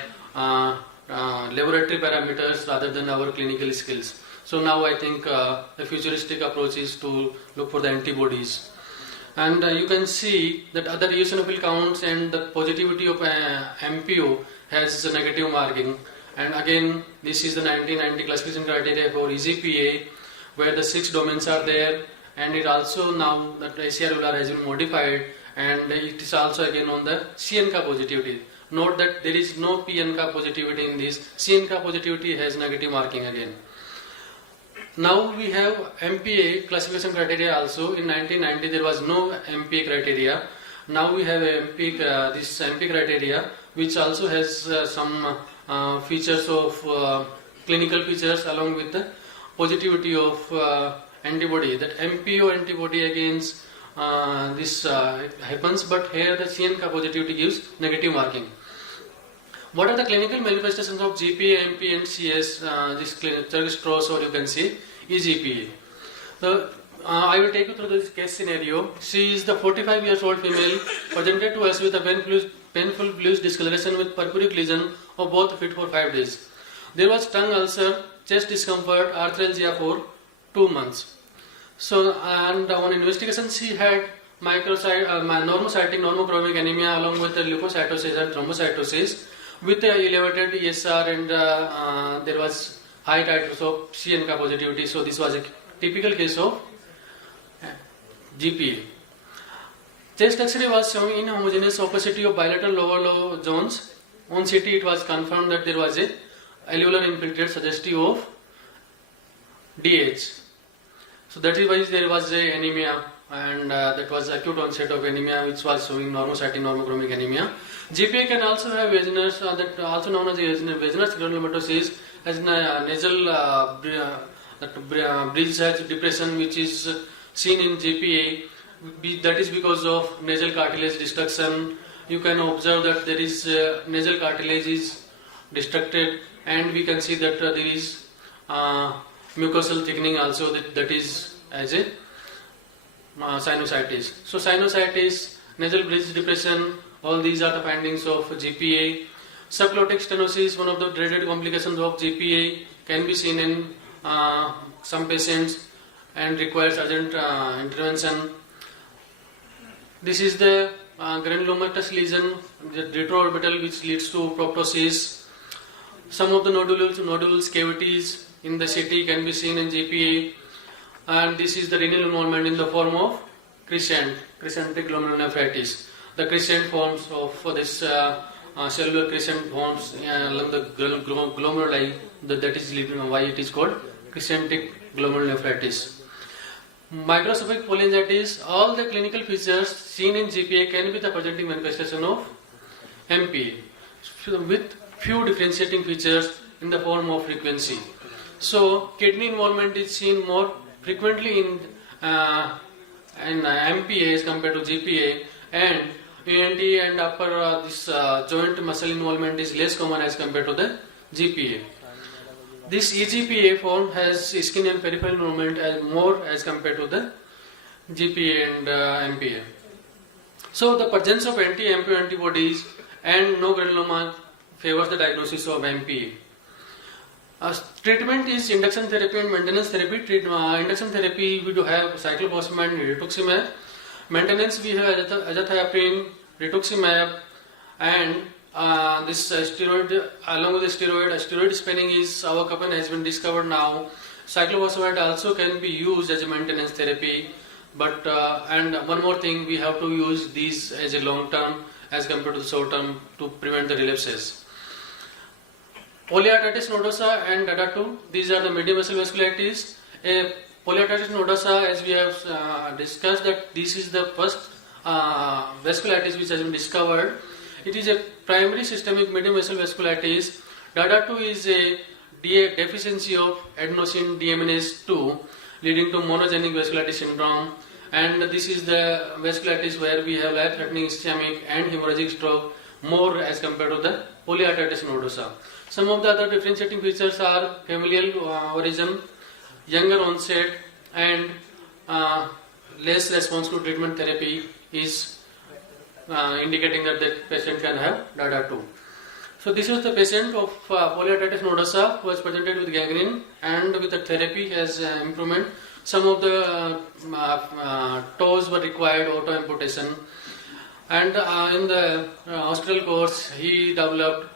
laboratory parameters rather than our clinical skills. So now I think the futuristic approach is to look for the antibodies. And you can see that other eosinophil counts and the positivity of MPO has a negative marking. And again, this is the 1990 classification criteria for EGPA, where the 6 domains are there, and it also now that ACR ULR has been modified, and it is also again on the CNCA positivity. Note that there is no PNCA positivity in this. CNCA positivity has negative marking again. Now we have MPA classification criteria also. In 1990 there was no MPA criteria. Now we have this MP criteria, which also has some features of clinical features along with the positivity of antibody. That MPO antibody against this happens, but here the CNCA positivity gives negative marking. What are the clinical manifestations of GPA, MP and CS? This Church-Strauss, or you can see EGPA. I will take you through this case scenario. She is the 45 years old female presented to us with a painful bluish discoloration with purpuric lesion of both feet for 5 days. There was tongue ulcer, chest discomfort, arthralgia for 2 months. So, and on investigation she had normocytic normochromic anemia along with the leukocytosis and thrombocytosis with the elevated ESR, and there was high titers of CNK positivity. So this was a typical case of GPA. Chest X-ray was showing inhomogeneous opacity of bilateral lower lobe zones. On CT it was confirmed that there was a alveolar infiltrate suggestive of DH. So that is why there was a anemia, and that was acute onset of anemia which was showing normocytic normochromic anemia. GPA can also have vaginous, that also known as vaginous granulomatosis, as nasal bridge hatch depression which is seen in GPA. That is because of nasal cartilage destruction. You can observe that there is nasal cartilage is destructed, and we can see that there is mucosal thickening also, that is as a sinusitis. So sinusitis, nasal bridge depression, all these are the findings of GPA. Subglottic stenosis, one of the dreaded complications of GPA, can be seen in some patients and requires urgent intervention. This is the granulomatous lesion, the retroorbital, which leads to proptosis. Some of the nodules cavities in the CT can be seen in GPA, and this is the renal involvement in the form of crescentic glomerulonephritis. The crescent forms of this cellular crescent forms along the glomeruli, that is why it is called crescentic glomerulonephritis. Microscopic polyangiitis, all the clinical features seen in GPA can be the presenting manifestation of MPA, with few differentiating features in the form of frequency. So kidney involvement is seen more frequently in MPA as compared to GPA, and ENT and upper this joint muscle involvement is less common as compared to the GPA. This EGPA form has skin and peripheral movement as more as compared to the GPA and MPA. So the presence of anti-MPA antibodies and no granuloma favors the diagnosis of MPA. Treatment is induction therapy and maintenance therapy. Induction therapy we do have cyclophosphamide and rituximab. Maintenance we have azathioprine, rituximab, and this steroid, along with the steroid sparing is our weapon has been discovered now. Cyclophosphamide also can be used as a maintenance therapy, but and one more thing, we have to use these as a long term as compared to the short term to prevent the relapses. Polyarteritis nodosa and DADA2, these are the medium vessel vasculitis. Polyarteritis nodosa, as we have discussed, that this is the first vasculitis which has been discovered. It is a primary systemic medium vessel vasculitis. DADA2 is a deficiency of adenosine deaminase 2 leading to monogenic vasculitis syndrome, and this is the vasculitis where we have life-threatening ischemic and hemorrhagic stroke more as compared to the polyarteritis nodosa. Some of the other differentiating features are familial origin, younger onset, and less response to treatment therapy is indicating that the patient can have DADA2. So this is the patient of polyarteritis nodosa who was presented with gangrene and with the therapy has improvement. Some of the toes were required auto amputation, and in the hospital course he developed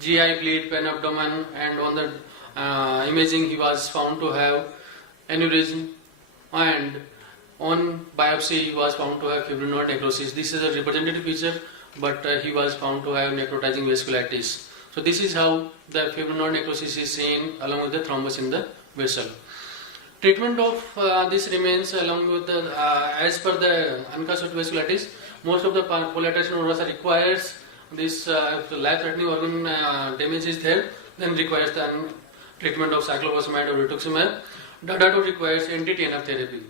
GI bleed, pain abdomen, and on the imaging he was found to have aneurysm, and on biopsy he was found to have fibrinoid necrosis. This is a representative feature, but he was found to have necrotizing vasculitis. So this is how the fibrinoid necrosis is seen along with the thrombus in the vessel. Treatment of this remains along with the, as per the unconscious vasculitis, most of the polyarteritis nodosa requires this life-threatening organ damage is there, then requires the treatment of cyclophosphamide or rituximab. DADA2 requires anti-TNF therapy.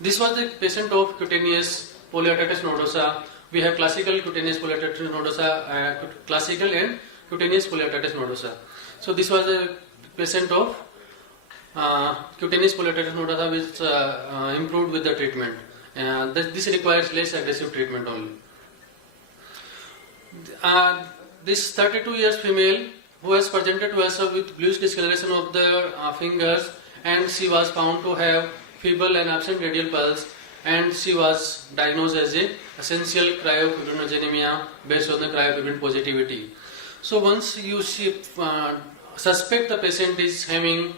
This was the patient of cutaneous polyarteritis nodosa. We have classical cutaneous polyarteritis nodosa, classical and cutaneous polyarteritis nodosa. So this was the patient of cutaneous polyarteritis nodosa which improved with the treatment. This requires less aggressive treatment only. This 32 years female who has presented to us with bluish discoloration of the fingers, and she was found to have feeble and absent radial pulse, and she was diagnosed as a essential cryofibrinogenemia based on the cryofibrin positivity. So once you suspect the patient is having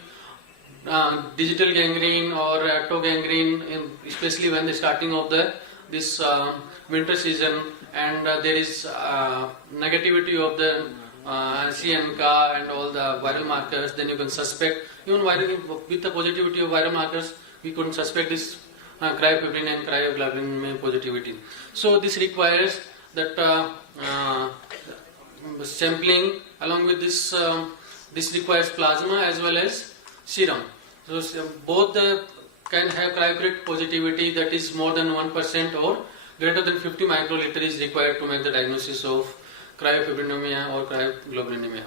digital gangrene or ectogangrene, especially when the starting of this winter season, and there is negativity of the CNK and all the viral markers, then you can suspect, even with the positivity of viral markers, we could suspect this cryofibrin and cryoglobulin positivity. So this requires that sampling. Along with this, this requires plasma as well as serum. So both can have cryogenic positivity, that is more than 1% or greater than 50 microliter is required to make the diagnosis of cryofibrinnemia or cryoglobulinemia.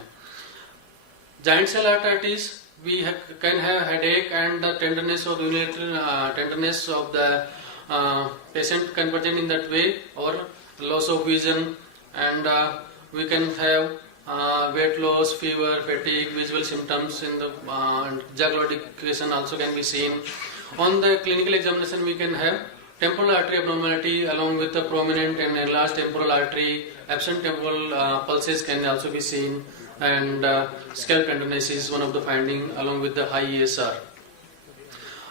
Giant cell arteritis, we can have headache and the tenderness or unilateral tenderness of the patient can present in that way, or loss of vision, and we can have weight loss, fever, fatigue, visual symptoms in the jaw claudication also can be seen. On the clinical examination, we can have temporal artery abnormality along with the prominent and enlarged temporal artery. Absent temporal pulses can also be seen, and scalp tenderness is one of the findings along with the high ESR.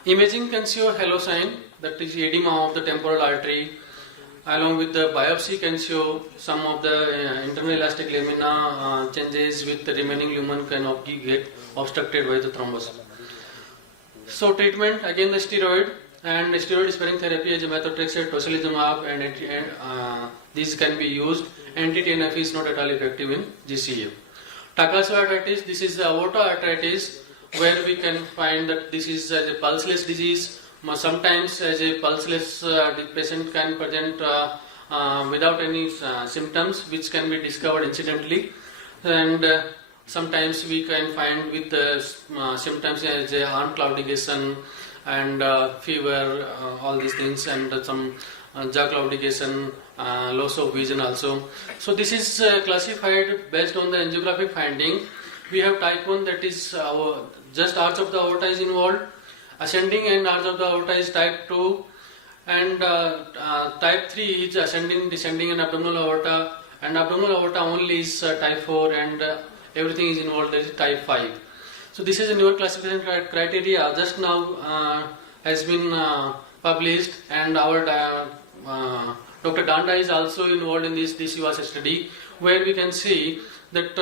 Imaging can show halo sign, that is edema of the temporal artery. Along with the biopsy can show some of the internal elastic lamina changes, with the remaining lumen can get obstructed by the thrombus. So treatment, again the steroid and steroid sparing therapy as methotrexate, tocilizumab, and these can be used. Anti-TNF is not at all effective in GCA. Takasu arteritis, this is the aorta arteritis, where we can find that this is a pulseless disease. Sometimes as a pulseless patient can present without any symptoms, which can be discovered incidentally, and sometimes we can find with the symptoms as a arm claudication and fever, all these things, and some jaw claudication, loss of vision also. So this is classified based on the angiographic finding. We have type 1, that is just arch of the aorta is involved. Ascending and arch of the aorta is type 2, and type 3 is ascending, descending and abdominal aorta, and abdominal aorta only is type 4, and everything is involved, that is type 5. So this is a newer classification criteria, just now has been published, and our Dr. Danda is also involved in this US study, where we can see that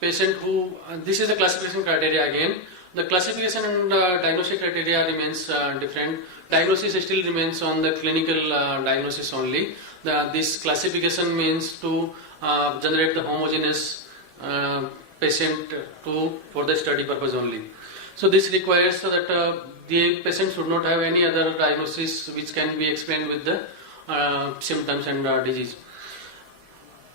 patient who, this is a classification criteria again. The classification and diagnostic criteria remains different. Diagnosis still remains on the clinical diagnosis only. This classification means to generate the homogeneous patient for the study purpose only. So this requires that the patient should not have any other diagnosis which can be explained with the symptoms and disease.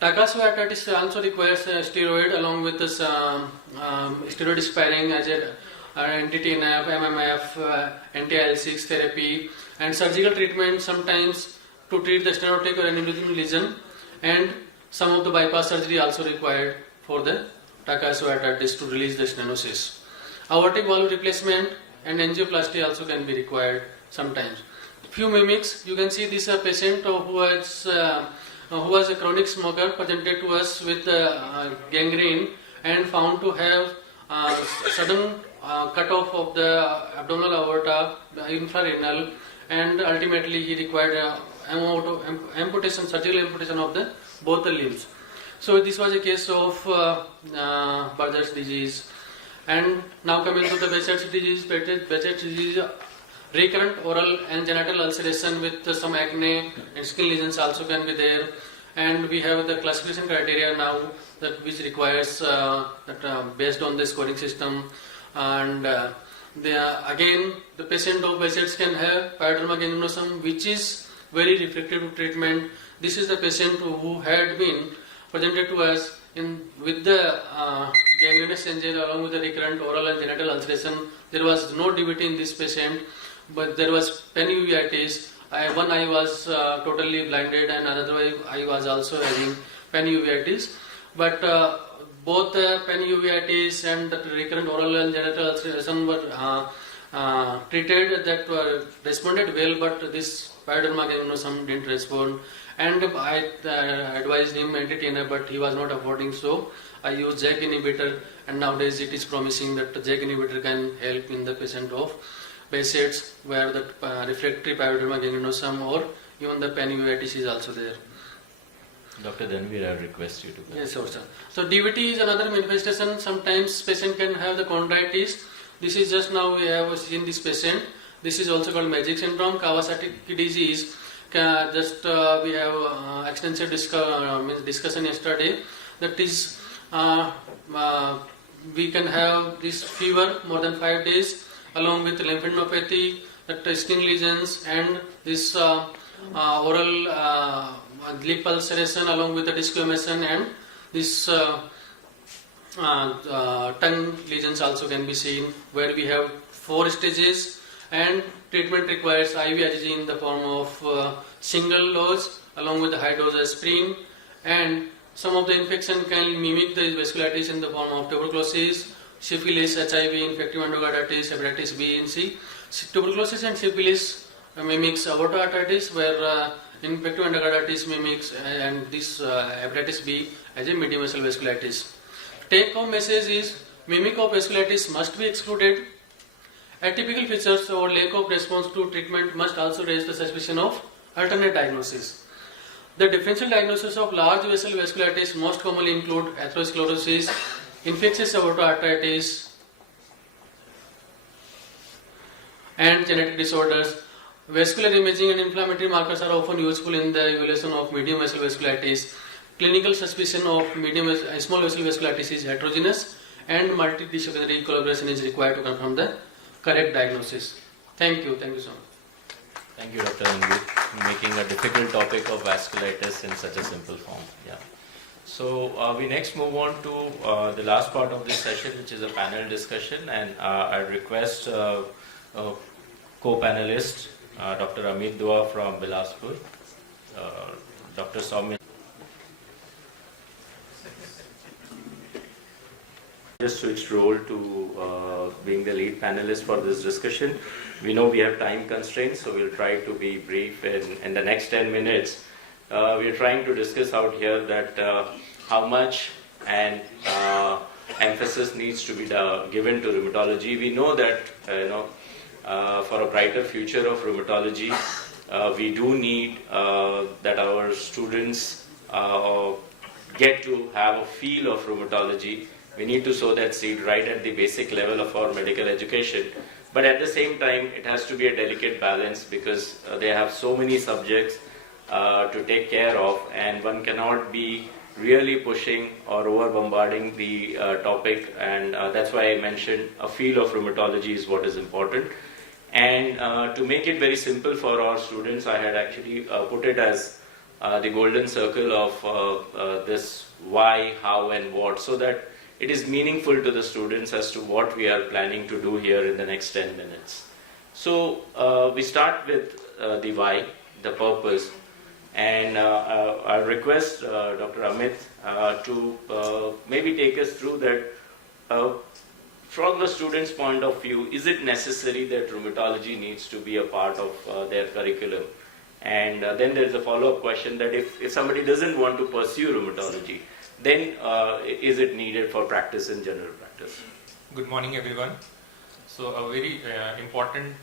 Takasu arteritis also requires steroid along with this steroid sparing as a anti-TNF, MMF, anti-IL-6 therapy, and surgical treatment sometimes to treat the stenotic or aneurysm lesion, and some of the bypass surgery also required for the Takasu arteritis to release the stenosis. Aortic valve replacement and angioplasty also can be required sometimes. Few mimics, you can see this patient who was a chronic smoker, presented to us with gangrene and found to have sudden cut off of the abdominal aorta, infrarenal, and ultimately he required amputation, surgical amputation of both the limbs. So this was a case of Behçet's disease. And now coming to the Behçet's disease, Behçet's disease, recurrent oral and genital ulceration with some acne and skin lesions also can be there. And we have the classification criteria now that which requires based on the scoring system. And again, the patient of Behçet's can have pyoderma gangrenosum, which is very refractory to treatment. This is the patient who had been presented to us with the gangrenous angina along with the recurrent oral and genital ulceration. There was no DVT in this patient, but there was panuveitis. One eye was totally blinded, and another eye was also having panuveitis. But both pen uveitis and the recurrent oral and genital ulceration were treated that responded well, but this pyoderma gangrenosum didn't respond. And I advised him anti-TNF, but he was not affording, so I used JAK inhibitor, and nowadays it is promising that the JAK inhibitor can help in the patient of Behçet's where the refractory pyoderma gangrenosum or even the pen uveitis is also there. Dr. Dhanvir, I request you to go. Yes, sir. So DVT is another manifestation. Sometimes patient can have the chondritis. This is just now we have seen this patient. This is also called magic syndrome, Kawasaki disease. We have extensive discussion yesterday. That is, we can have this fever more than 5 days, along with lymphadenopathy, the skin lesions, and this oral lip ulceration, along with the disclamation, and this tongue lesions also can be seen, where we have 4 stages, and treatment requires IV IgG in the form of single dose along with the high dose aspirin, and some of the infection can mimic the vasculitis in the form of tuberculosis, syphilis, HIV, infective endocarditis, hepatitis B and C. Tuberculosis and syphilis mimics aortoarteritis, where infective endocarditis mimics and this hepatitis B as a medium vessel vasculitis. Take home message is mimic of vasculitis must be excluded. Atypical features or lack of response to treatment must also raise the suspicion of alternate diagnosis. The differential diagnosis of large vessel vasculitis most commonly include atherosclerosis, infectious aortoarteritis, and genetic disorders. Vascular imaging and inflammatory markers are often useful in the evaluation of medium vessel vasculitis. Clinical suspicion of small vessel vasculitis is heterogeneous, and multidisciplinary collaboration is required to confirm the correct diagnosis. Thank you so much. Thank you, Dr. Dhanvir, making a difficult topic of vasculitis in such a simple form. Yeah. So we next move on to the last part of this session, which is a panel discussion, and I request co-panelist Dr. Mmdeai from Bilaspur, Dr. Soumya. Just switched role to being the lead panelist for this discussion. We know we have time constraints, so we'll try to be brief in the next 10 minutes. We're trying to discuss out here that how much and emphasis needs to be given to rheumatology. We know that for a brighter future of rheumatology, we do need that our students get to have a feel of rheumatology. We need to sow that seed right at the basic level of our medical education. But at the same time, it has to be a delicate balance because they have so many subjects to take care of, and one cannot be really pushing or over bombarding the topic, and that's why I mentioned a feel of rheumatology is what is important. And to make it very simple for our students, I had actually put it as the golden circle of this why, how and what, so that it is meaningful to the students as to what we are planning to do here in the next 10 minutes. So we start with the why, the purpose, and I request Dr. Amit to maybe take us through that. From the student's point of view, is it necessary that rheumatology needs to be a part of their curriculum? And then there's a follow-up question that if somebody doesn't want to pursue rheumatology, then is it needed for practice in general practice? Good morning, everyone. So a very important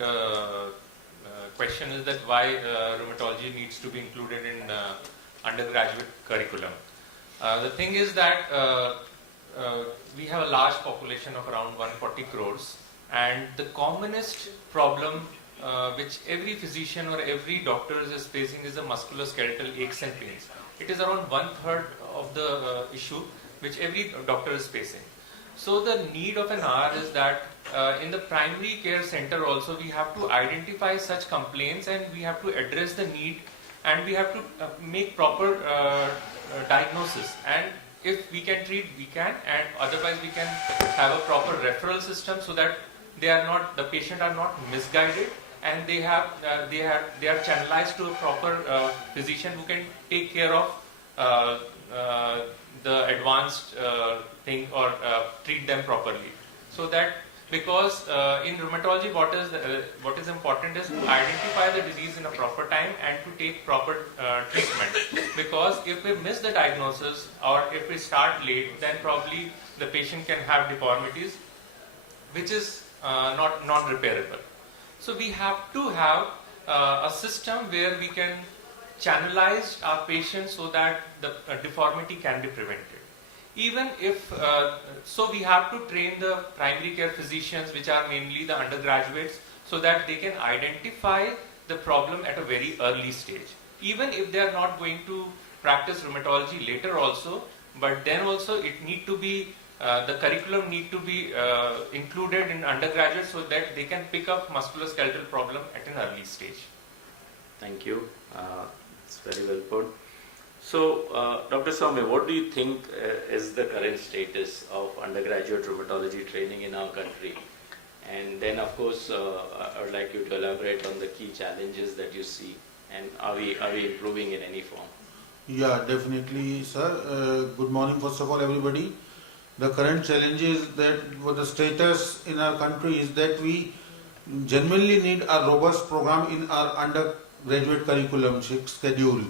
question is that why rheumatology needs to be included in undergraduate curriculum. The thing is that we have a large population of around 140 crores, and the commonest problem which every physician or every doctor is facing is the musculoskeletal aches and pains. It is around 1/3 of the issue which every doctor is facing. So the need of an hour is that in the primary care center also we have to identify such complaints, and we have to address the need, and we have to make proper diagnosis. And if we can treat, we can, and otherwise we can have a proper referral system so that the patient are not misguided, and they are channelized to a proper physician who can take care of the advanced thing or treat them properly. So that because in rheumatology what is important is to identify the disease in a proper time and to take proper treatment. Because if we miss the diagnosis or if we start late, then probably the patient can have deformities which is not repairable. So we have to have a system where we can channelize our patients so that the deformity can be prevented. Even if, so we have to train the primary care physicians, which are mainly the undergraduates, so that they can identify the problem at a very early stage. Even if they are not going to practice rheumatology later also, but then also it need to be, the curriculum need to be included in undergraduate so that they can pick up musculoskeletal problem at an early stage. Thank you. It's very well put. So, Dr. Soumya, what do you think is the current status of undergraduate rheumatology training in our country? And then, of course, I would like you to elaborate on the key challenges that you see. And are we improving in any form? Yeah, definitely, sir. Good morning, first of all, everybody. The current challenge is that the status in our country is that we genuinely need a robust program in our undergraduate curriculum schedule.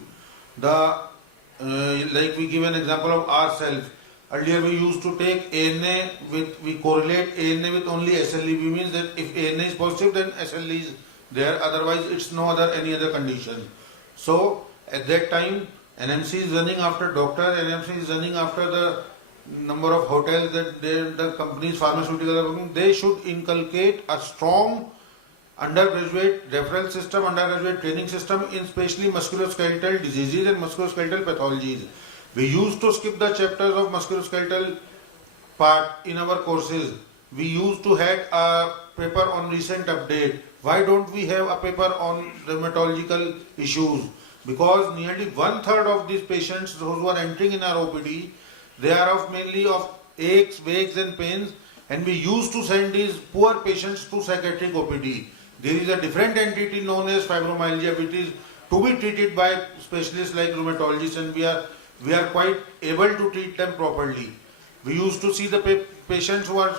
Like we give an example of ourselves. Earlier we used to take ANA we correlate ANA with only SLE. We means that if ANA is positive, then SLE is there. Otherwise, it's any other condition. So at that time, NMC is running after doctors. NMC is running after the number of hotels that the companies, pharmaceuticals are working. They should inculcate a strong undergraduate referral system, undergraduate training system in especially musculoskeletal diseases and musculoskeletal pathologies. We used to skip the chapters of musculoskeletal part in our courses. We used to have a paper on recent update. Why don't we have a paper on rheumatological issues? Because nearly 1/3 of these patients who are entering in our OPD, they are mainly of aches, wakes and pains, and we used to send these poor patients to psychiatric OPD. There is a different entity known as fibromyalgia, which is to be treated by specialists like rheumatologists, and we are quite able to treat them properly. We used to see the patients who are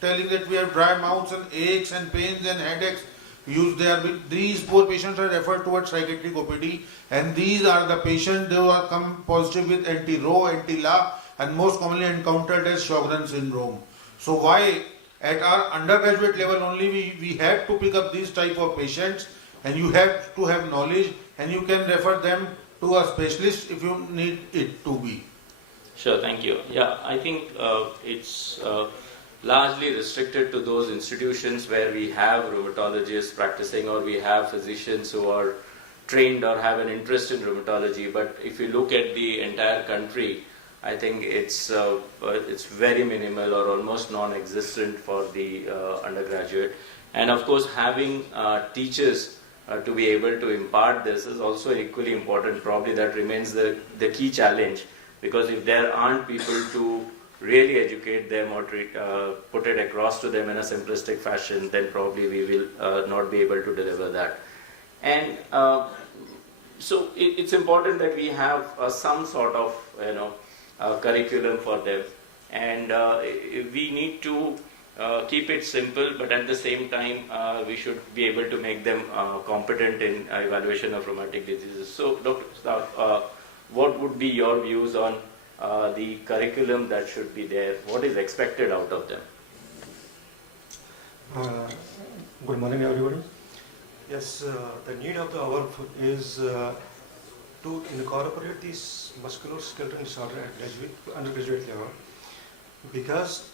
telling that we have dry mouths and aches and pains and headaches. These poor patients are referred towards psychiatric OPD, and these are the patients who are come positive with anti-Rho, anti-La, and most commonly encountered as Sjogren's syndrome. So why at our undergraduate level only we have to pick up these type of patients, and you have to have knowledge, and you can refer them to a specialist if you need it to be. Sure, thank you. Yeah, I think it's largely restricted to those institutions where we have rheumatologists practicing or we have physicians who are trained or have an interest in rheumatology. But if you look at the entire country, I think it's very minimal or almost non-existent for the undergraduate. And of course, having teachers to be able to impart this is also equally important. Probably that remains the key challenge, because if there aren't people to really educate them or put it across to them in a simplistic fashion, then probably we will not be able to deliver that. And so it's important that we have some sort of curriculum for them, and we need to keep it simple, but at the same time we should be able to make them competent in evaluation of rheumatic diseases. So Dr. Star, what would be your views on the curriculum that should be there? What is expected out of them? Good morning, everybody. Yes, the need of the hour is to incorporate this musculoskeletal disorder at undergraduate level, because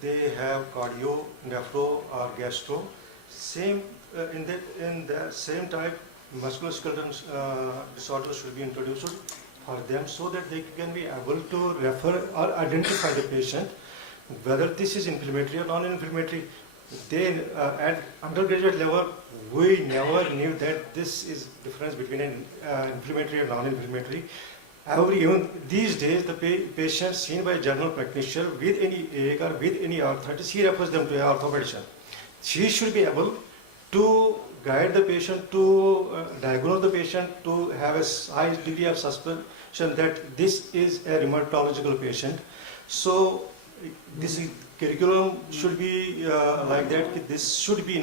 they have cardio, nephro or gastro, in the same type musculoskeletal disorders should be introduced for them, so that they can be able to refer or identify the patient, whether this is inflammatory or non-inflammatory. At undergraduate level, we never knew that this is difference between an inflammatory and non-inflammatory. Even these days, the patient seen by a general practitioner with any ache or with any arthritis, he refers them to an orthopedician. She should be able to guide the patient, to diagnose the patient, to have a high degree of suspicion that this is a rheumatological patient. So this curriculum should be like that. This should be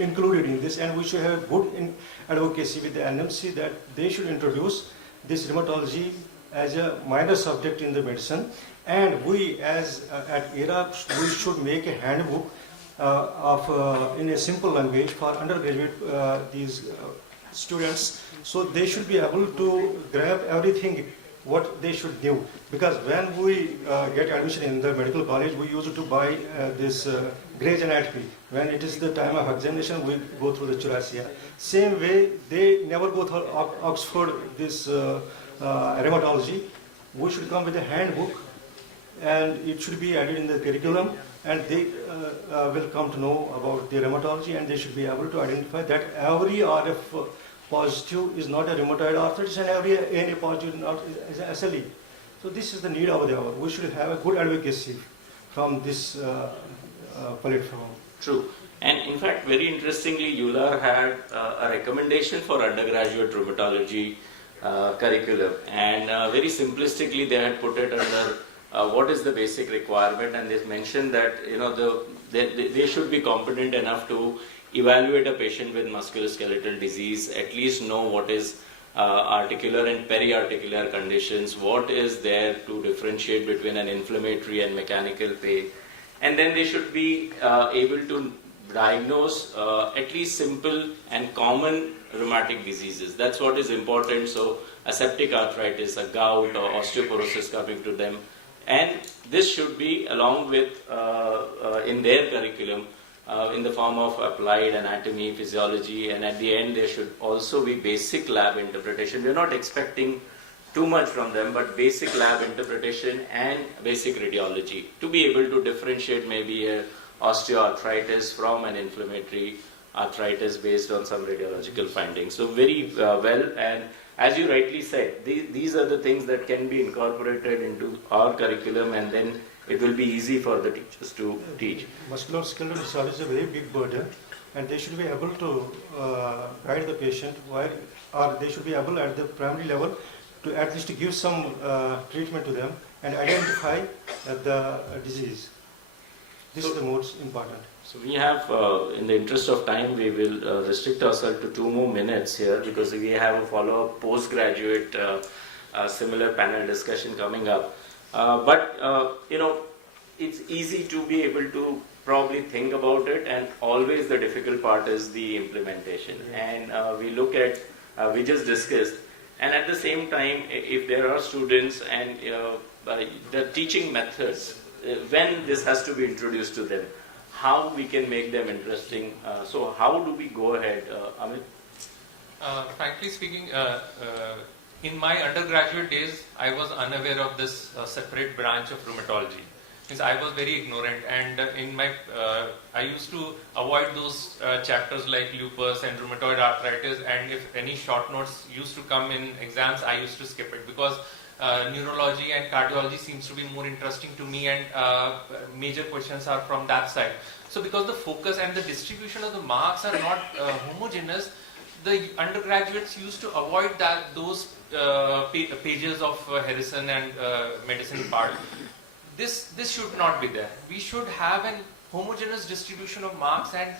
included in this, and we should have good advocacy with the NMC that they should introduce this rheumatology as a minor subject in the medicine. And we, as at ERA, we should make a handbook in a simple language for undergraduate these students, so they should be able to grab everything what they should do. Because when we get admission in the medical college, we used to buy this Gray's Anatomy. When it is the time of examination, we go through the Churasia. Same way, they never go through Oxford this rheumatology. We should come with a handbook, and it should be added in the curriculum, and they will come to know about the rheumatology, and they should be able to identify that every RF positive is not a rheumatoid arthritis and every ANA positive is an SLE. So this is the need of the hour. We should have a good advocacy from this platform. True. And in fact, very interestingly, ULAR had a recommendation for undergraduate rheumatology curriculum, and very simplistically they had put it under what is the basic requirement, and they mentioned that they should be competent enough to evaluate a patient with musculoskeletal disease, at least know what is articular and periarticular conditions, what is there to differentiate between an inflammatory and mechanical pain, and then they should be able to diagnose at least simple and common rheumatic diseases. That's what is important. So aseptic arthritis, a gout or osteoporosis coming to them, and this should be along with in their curriculum in the form of applied anatomy, physiology, and at the end there should also be basic lab interpretation. We're not expecting too much from them, but basic lab interpretation and basic radiology to be able to differentiate maybe a osteoarthritis from an inflammatory arthritis based on some radiological findings. So very well, and as you rightly said, these are the things that can be incorporated into our curriculum, and then it will be easy for the teachers to teach. Musculoskeletal disorder is a very big burden, and they should be able to guide the patient, or they should be able at the primary level to at least give some treatment to them and identify the disease. This is the most important. So we have, in the interest of time, we will restrict ourselves to 2 more minutes here, because we have a follow-up postgraduate similar panel discussion coming up. But it's easy to be able to probably think about it, and always the difficult part is the implementation. And we look at, we just discussed, and at the same time, if there are students and the teaching methods, when this has to be introduced to them, how we can make them interesting. So how do we go ahead, Amit? Frankly speaking, in my undergraduate days, I was unaware of this separate branch of rheumatology. Means I was very ignorant, and I used to avoid those chapters like lupus and rheumatoid arthritis, and if any short notes used to come in exams, I used to skip it, because neurology and cardiology seems to be more interesting to me, and major questions are from that side. So because the focus and the distribution of the marks are not homogeneous, the undergraduates used to avoid those pages of Harrison and medicine part. This should not be there. We should have an homogeneous distribution of marks, and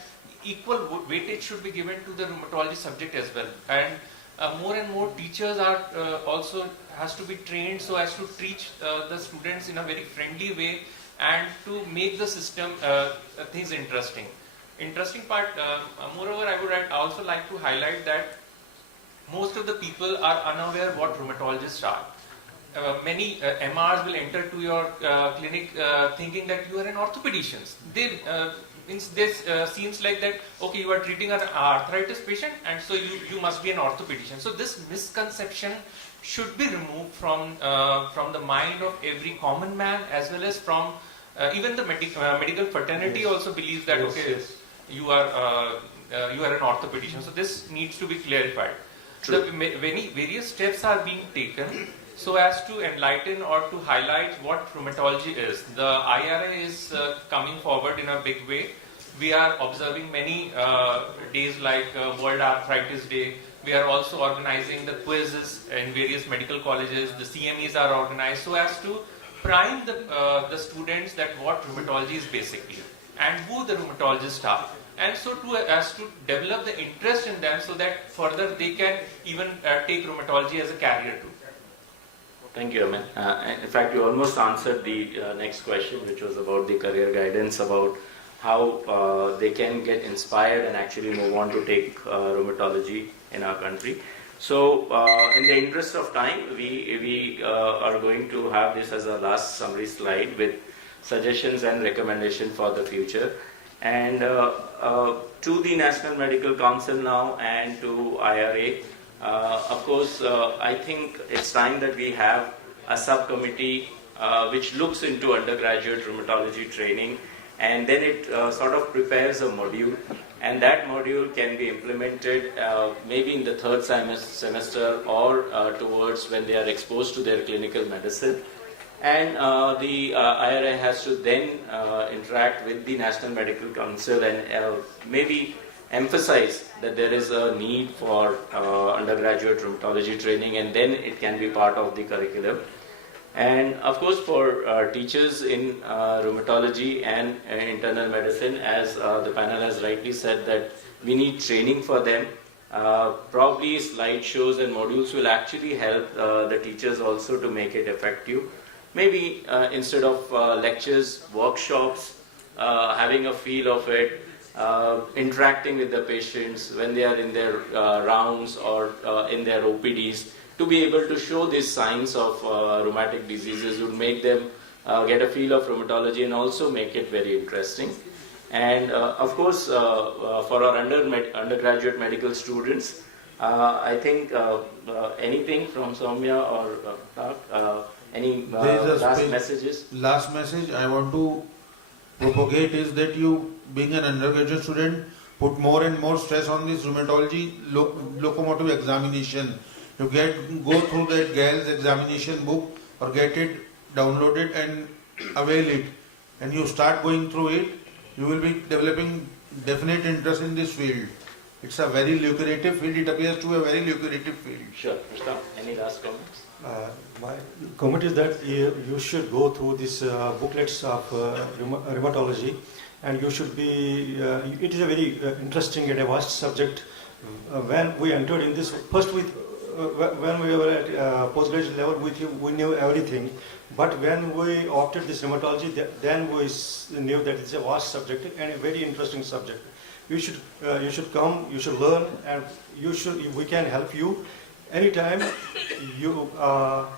equal weightage should be given to the rheumatology subject as well. And more and more teachers are also has to be trained so as to teach the students in a very friendly way, and to make the system things interesting. Interesting part, moreover, I would also like to highlight that most of the people are unaware what rheumatologists are. Many MRs will enter to your clinic thinking that you are an orthopedician. This seems like that, okay, you are treating an arthritis patient, and so you must be an orthopedician. So this misconception should be removed from the mind of every common man, as well as from even the medical fraternity. Yes. Also believes that, yes, okay, yes, you are an orthopedician. So this needs to be clarified. True. The various steps are being taken so as to enlighten or to highlight what rheumatology is. The IRA is coming forward in a big way. we are observing many days like World Arthritis Day. We are also organizing the quizzes in various medical colleges. The CMEs are organized so as to prime the students that what rheumatology is basically and who the rheumatologists are. And so as to develop the interest in them so that further they can even take rheumatology as a career too. Thank you, Aman. In fact, you almost answered the next question, which was about the career guidance, about how they can get inspired and actually move on to take rheumatology in our country. So, in the interest of time, we are going to have this as a last summary slide with suggestions and recommendations for the future. And to the National Medical Council now and to IRA, of course, I think it's time that we have a subcommittee which looks into undergraduate rheumatology training, and then it sort of prepares a module, and that module can be implemented maybe in the third semester or towards when they are exposed to their clinical medicine. And the IRA has to then interact with the National Medical Council and maybe emphasize that there is a need for undergraduate rheumatology training, and then it can be part of the curriculum. And of course, for teachers in rheumatology and internal medicine, as the panel has rightly said, that we need training for them. Probably slideshows and modules will actually help the teachers also to make it effective. Maybe instead of lectures, workshops, having a feel of it, interacting with the patients when they are in their rounds or in their OPDs, to be able to show these signs of rheumatic diseases would make them get a feel of rheumatology and also make it very interesting. And of course, for our undergraduate medical students, I think anything from Soumya or any last messages? Last message I want to propagate is that you, being an undergraduate student, put more and more stress on this rheumatology locomotive examination. You go through that GALS examination book or get it downloaded and avail it, and you start going through it, you will be developing definite interest in this field. It's a very lucrative field. It appears to be a very lucrative field. Sure. Krishna, any last comments? My comment is that you should go through these booklets of rheumatology, and you should be. It is a very interesting and a vast subject. When we entered in this, first when we were at postgraduate level, we knew everything. But when we opted this rheumatology, then we knew that it's a vast subject and a very interesting subject. You should come, you should learn, and we can help you. Anytime, you are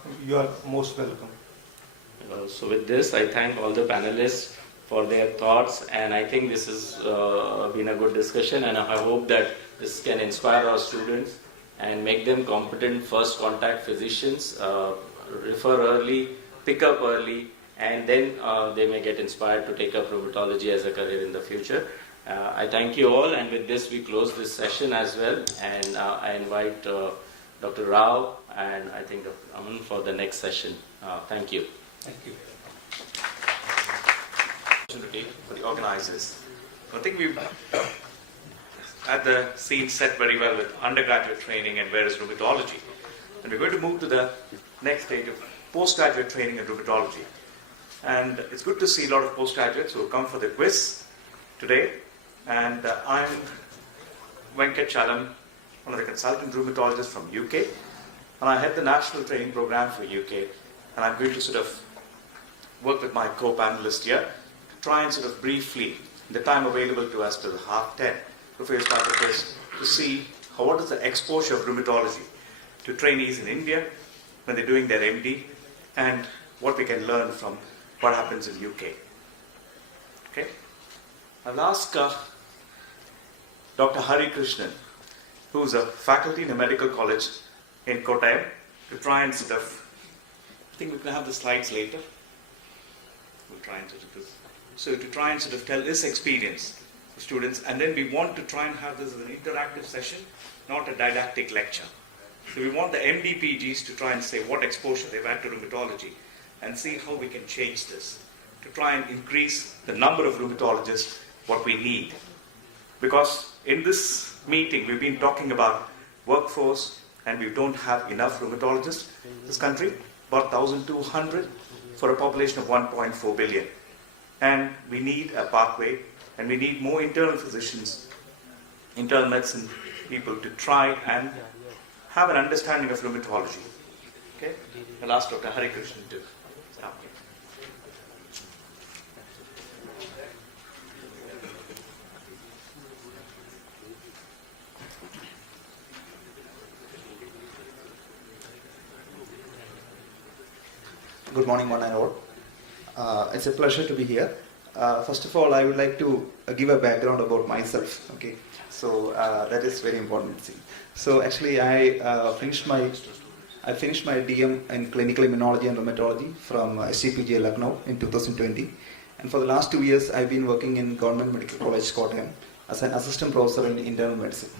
most welcome. So with this, I thank all the panelists for their thoughts, and I think this has been a good discussion, and I hope that this can inspire our students and make them competent first contact physicians, refer early, pick up early, and then they may get inspired to take up rheumatology as a career in the future. I thank you all, and with this we close this session as well, and I invite Dr. Rao and I think Dr. Aman for the next session. Thank you. Thank you. Opportunity for the organizers. I think we've had the scene set very well with undergraduate training and where is rheumatology. And we're going to move to the next stage of postgraduate training in rheumatology. And it's good to see a lot of postgraduates who have come for the quiz today. And I'm Venkat Chalam, one of the consultant rheumatologists from UK, and I head the national training program for UK, and I'm going to sort of work with my co-panelist here to try and sort of briefly, in the time available to us till 10:30, before we start the quiz, to see what is the exposure of rheumatology to trainees in India when they're doing their MD, and what we can learn from what happens in UK. Okay? I'll ask Dr. Hari Krishnan, who's a faculty in a medical college in Kottayam, to try and sort of, I think we can have the slides later. We'll try and sort of this. So to try and sort of tell his experience for students, and then we want to try and have this as an interactive session, not a didactic lecture. So we want the MD-PGs to try and say what exposure they've had to rheumatology and see how we can change this to try and increase the number of rheumatologists what we need. Because in this meeting, we've been talking about workforce, and we don't have enough rheumatologists in this country, about 1,200 for a population of 1.4 billion. And we need a pathway, and we need more internal physicians, internal medicine people to try and have an understanding of rheumatology. Okay? I'll ask Dr. Harikrishnan to start. Good morning, one and all. It's a pleasure to be here. First of all, I would like to give a background about myself. Okay, so that is very important. So actually, I finished my DM in clinical immunology and rheumatology from SCPG Lucknow in 2020, and for the last 2 years, I've been working in Government Medical College Kottayam as an assistant professor in internal medicine.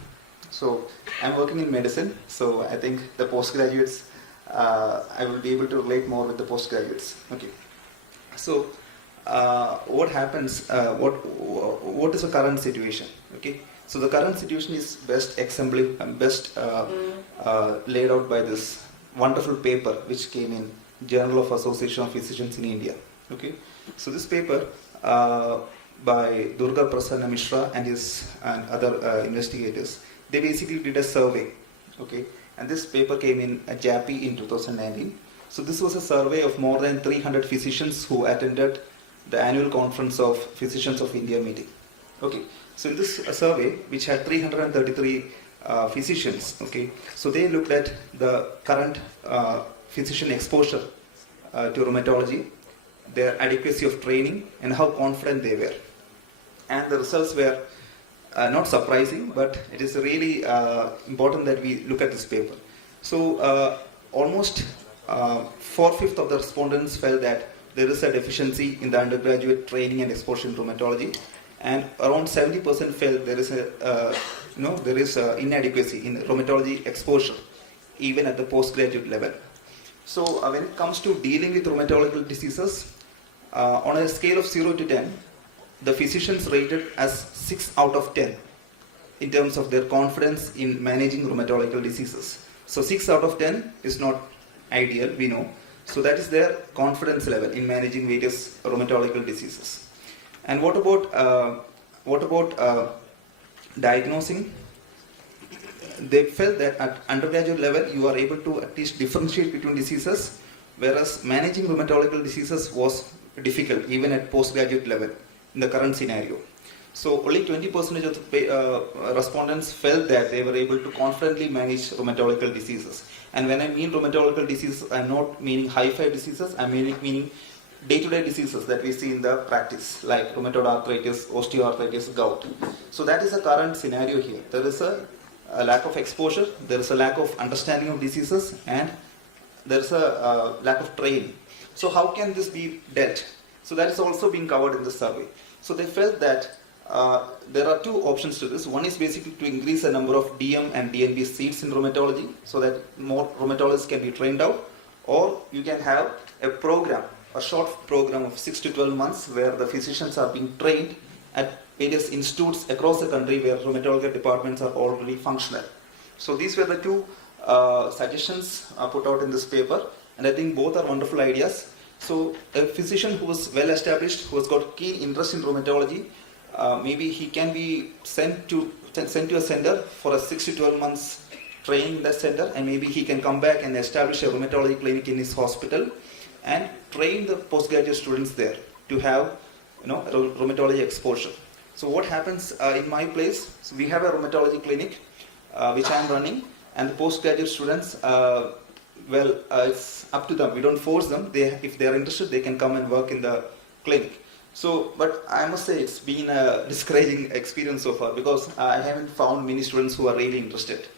So I'm working in medicine. So I think the postgraduates. I will be able to relate more with the postgraduates. Okay. So, what happens? What is the current situation? Okay. So the current situation is best laid out by this wonderful paper which came in Journal of Association of Physicians in India. Okay. So this paper by Durga Prasanna Mishra and other investigators, they basically did a survey. Okay. And this paper came in JAPI in 2019. So this was a survey of more than 300 physicians who attended the annual conference of Physicians of India meeting. Okay. So in this survey, which had 333 physicians, okay, so they looked at the current physician exposure to rheumatology, their adequacy of training, and how confident they were. And the results were not surprising, but it is really important that we look at this paper. So almost 4/5 of the respondents felt that there is a deficiency in the undergraduate training and exposure in rheumatology, and around 70% felt there is inadequacy in rheumatology exposure, even at the postgraduate level. So when it comes to dealing with rheumatological diseases, on a scale of 0 to 10, the physicians rated as 6 out of 10 in terms of their confidence in managing rheumatological diseases. So 6 out of 10 is not ideal, we know. So that is their confidence level in managing various rheumatological diseases. And what about diagnosing? They felt that at undergraduate level you are able to at least differentiate between diseases, whereas managing rheumatological diseases was difficult even at postgraduate level in the current scenario. So only 20% of the respondents felt that they were able to confidently manage rheumatological diseases. And when I mean rheumatological diseases, I'm not meaning high-fi diseases, I'm meaning day-to-day diseases that we see in the practice, like rheumatoid arthritis, osteoarthritis, gout. So that is the current scenario here. There is a lack of exposure, there is a lack of understanding of diseases, and there is a lack of training. So how can this be dealt? So that is also being covered in the survey. So they felt that there are 2 options to this. One is basically to increase the number of DM and DNB seats in rheumatology so that more rheumatologists can be trained out, or you can have a program, a short program of 6 to 12 months where the physicians are being trained at various institutes across the country where rheumatology departments are already functional. So these were the 2 suggestions put out in this paper, and I think both are wonderful ideas. So a physician who is well established, who has got keen interest in rheumatology, maybe he can be sent to a center for a 6 to 12 months training in that center, and maybe he can come back and establish a rheumatology clinic in his hospital and train the postgraduate students there to have rheumatology exposure. So what happens in my place, so we have a rheumatology clinic which I am running, and the postgraduate students, it's up to them. We don't force them. If they are interested, they can come and work in the clinic. So, but I must say it's been a discouraging experience so far because I haven't found many students who are really interested.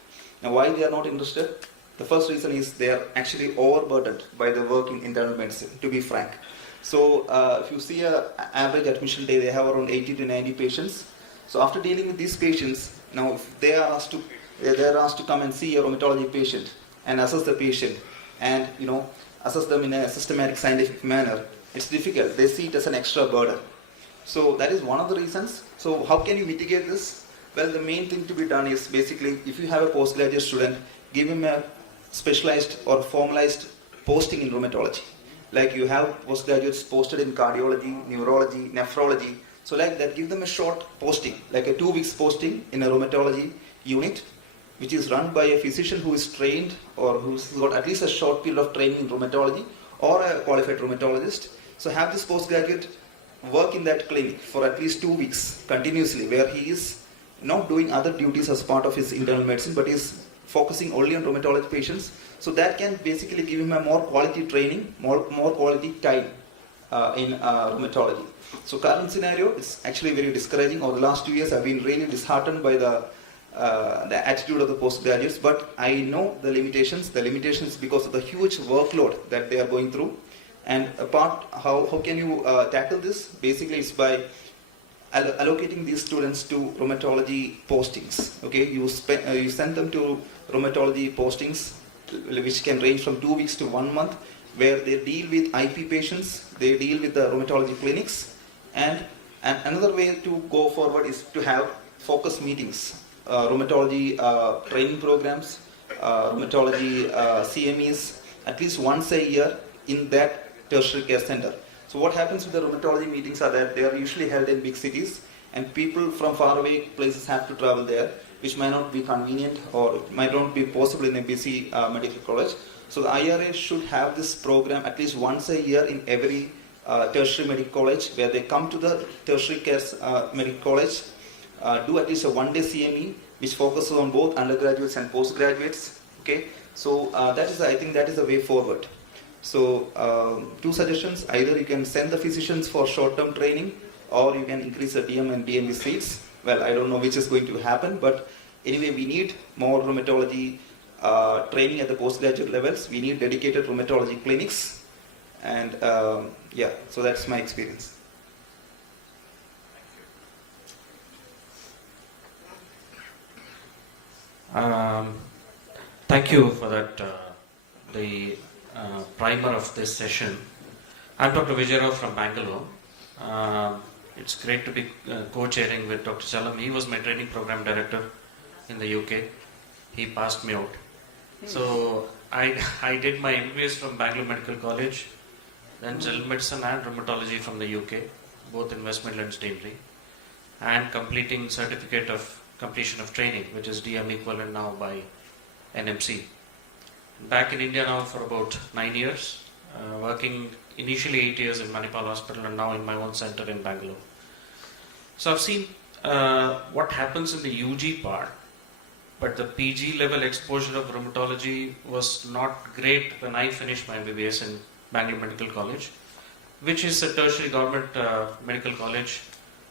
Now, why they are not interested? The first reason is they are actually overburdened by the work in internal medicine, to be frank. So, if you see an average admission day, they have around 80 to 90 patients. So, after dealing with these patients, now if they are asked to come and see a rheumatology patient and assess the patient and assess them in a systematic scientific manner, it's difficult. They see it as an extra burden. So that is one of the reasons. So how can you mitigate this? Well, the main thing to be done is basically, if you have a postgraduate student, give him a specialized or formalized posting in rheumatology. Like you have postgraduates posted in cardiology, neurology, nephrology. So like that, give them a short posting, like a 2 weeks posting in a rheumatology unit, which is run by a physician who is trained or who's got at least a short period of training in rheumatology or a qualified rheumatologist. So have this postgraduate work in that clinic for at least 2 weeks continuously, where he is not doing other duties as part of his internal medicine, but is focusing only on rheumatology patients. So that can basically give him a more quality training, more quality time in rheumatology. So current scenario is actually very discouraging. Over the last 2 years, I've been really disheartened by the attitude of the postgraduates, but I know the limitations. The limitations because of the huge workload that they are going through. And apart, how can you tackle this? Basically, it's by allocating these students to rheumatology postings. Okay, you send them to rheumatology postings, which can range from 2 weeks to 1 month, where they deal with IP patients, they deal with the rheumatology clinics, and another way to go forward is to have focus meetings, rheumatology training programs, rheumatology CMEs, at least once a year in that tertiary care center. So what happens with the rheumatology meetings are that they are usually held in big cities, and people from faraway places have to travel there, which might not be convenient or might not be possible in a busy medical college. So the IRA should have this program at least once a year in every tertiary medical college, where they come to the tertiary care medical college, do at least a 1-day CME, which focuses on both undergraduates and postgraduates. Okay, so I think that is the way forward. So 2 suggestions: either you can send the physicians for short-term training, or you can increase the DM and DMB seats. Well, I don't know which is going to happen, but anyway, we need more rheumatology training at the postgraduate levels. We need dedicated rheumatology clinics, and yeah, so that's my experience. Thank you for that, the primer of this session. I'm Dr. Vijayarao from Bangalore. It's great to be co-chairing with Dr. Chalam. He was my training program director in the UK. He passed me out. So I did my MBBS from Bangalore Medical College, then general medicine and rheumatology from the UK, both in West Midlands Deanery, and completing certificate of completion of training, which is DM equivalent now by NMC. Back in India now for about 9 years, working initially 8 years in Manipal Hospital and now in my own center in Bangalore. So I've seen what happens in the UG part, but the PG level exposure of rheumatology was not great when I finished my MBBS in Bangalore Medical College, which is a tertiary government medical college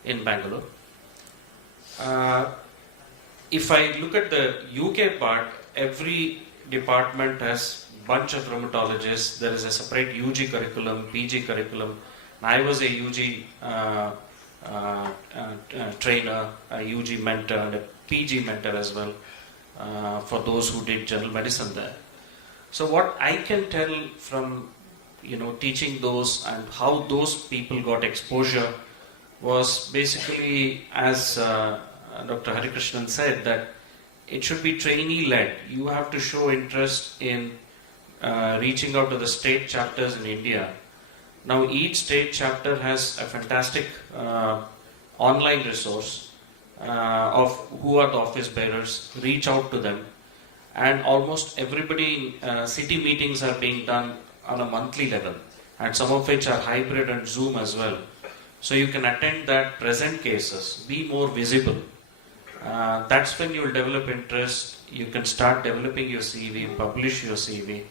in Bangalore. If I look at the UK part, every department has bunch of rheumatologists. There is a separate UG curriculum, PG curriculum. I was a UG trainer, a UG mentor, and a PG mentor as well for those who did general medicine there. So what I can tell from teaching those and how those people got exposure was basically, as Dr. Harikrishnan said, that it should be trainee-led. You have to show interest in reaching out to the state chapters in India. Now each state chapter has a fantastic online resource of who are the office bearers. Reach out to them, and almost everybody city meetings are being done on a monthly level, and some of which are hybrid and Zoom as well. So you can attend that, present cases, be more visible. That's when you will develop interest. You can start developing your CV, publish your CV.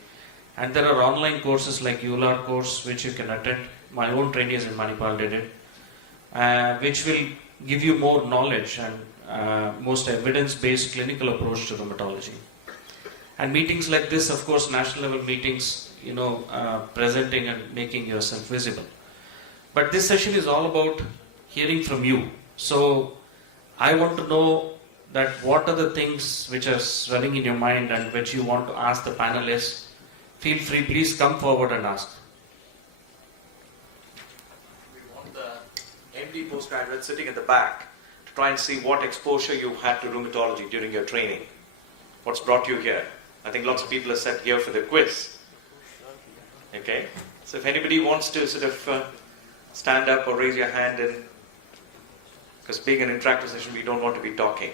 And there are online courses like ULR course which you can attend. My own trainees in Manipal did it, which will give you more knowledge and most evidence-based clinical approach to rheumatology. And meetings like this, of course, national level meetings, presenting and making yourself visible. But this session is all about hearing from you. So I want to know that what are the things which are running in your mind and which you want to ask the panelists. Feel free, please come forward and ask. We want the MD postgraduates sitting at the back to try and see what exposure you had to rheumatology during your training. What's brought you here? I think lots of people are set here for the quiz. Okay? So if anybody wants to sort of stand up or raise your hand, and because being an interactive session, we don't want to be talking.